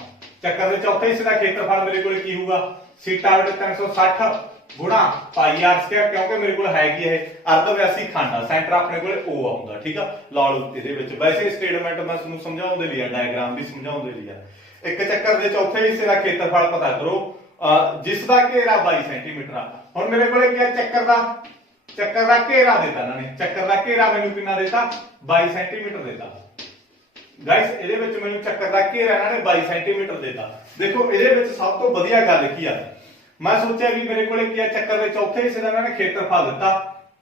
ਚੱਕਰ ਦੇ ਚੌਥੇ ਹਿੱਸੇ ਦਾ ਖੇਤਰਫਲ ਮੇਰੇ ਕੋਲ ਕੀ ਹੋਊਗਾ, θ/360 ਗੁਣਾ ਪਾਈ ਆਰ ਸਕੁਅਰ, ਕਿਉਂਕਿ ਮੇਰੇ ਕੋਲ ਹੈਗੀ ਇਹ ਅਰਧਵਿਆਸੀ ਖੰਡ ਆ, ਸੈਂਟਰ ਆਪਣੇ ਕੋਲੇ O ਆਉਂਦਾ, ਠੀਕ ਆ। ਲਾ ਲਓ ਇਹਦੇ ਵਿੱਚ, ਵੈਸੇ ਸਟੇਟਮੈਂਟ ਮੈਂ ਤੁਹਾਨੂੰ ਸਮਝਾਉਣ ਦੇ ਲਈ ਆ, ਡਾਇਗਰਾਮ ਵੀ ਸਮਝਾਉਣ ਦੇ ਲਈ ਆ। ਇੱਕ ਚੱਕਰ ਦੇ ਚੌਥੇ ਹਿੱਸੇ ਦਾ ਖੇਤਰਫਲ ਪਤਾ ਕਰੋ ਜਿਸ ਦਾ ਘੇਰਾ 22 ਸੈਂਟੀਮੀਟਰ ਆ। ਹੁਣ ਮੇਰੇ ਕੋਲੇ ਕੀ ਆ, ਚੱਕਰ ਦਾ ਘੇਰਾ ਦਿੱਤਾ ਇਹਨਾਂ ਨੇ, ਚੱਕਰ ਦਾ ਘੇਰਾ ਮੈਨੂੰ ਕਿੰਨਾ ਦਿੱਤਾ, 22 ਸੈਂਟੀਮੀਟਰ ਦਿੱਤਾ। ਗਾਇਸ ਇਹਦੇ ਵਿੱਚ ਮੈਨੂੰ ਚੱਕਰ ਦਾ ਘੇਰਾ ਇਹਨਾਂ ਨੇ 22 ਸੈਂਟੀਮੀਟਰ ਦਿੱਤਾ। ਦੇਖੋ ਇਹਦੇ ਵਿੱਚ ਸਭ ਤੋਂ ਵਧੀਆ ਗੱਲ ਕੀ ਆ, ਮੈਂ ਸੋਚਿਆ ਵੀ ਮੇਰੇ ਕੋਲੇ ਕੀ ਆ, ਚੱਕਰ ਦੇ ਚੌਥੇ ਹਿੱਸੇ ਦਾ ਇਹਨਾਂ ਨੇ ਖੇਤਰਫਲ ਦਿੱਤਾ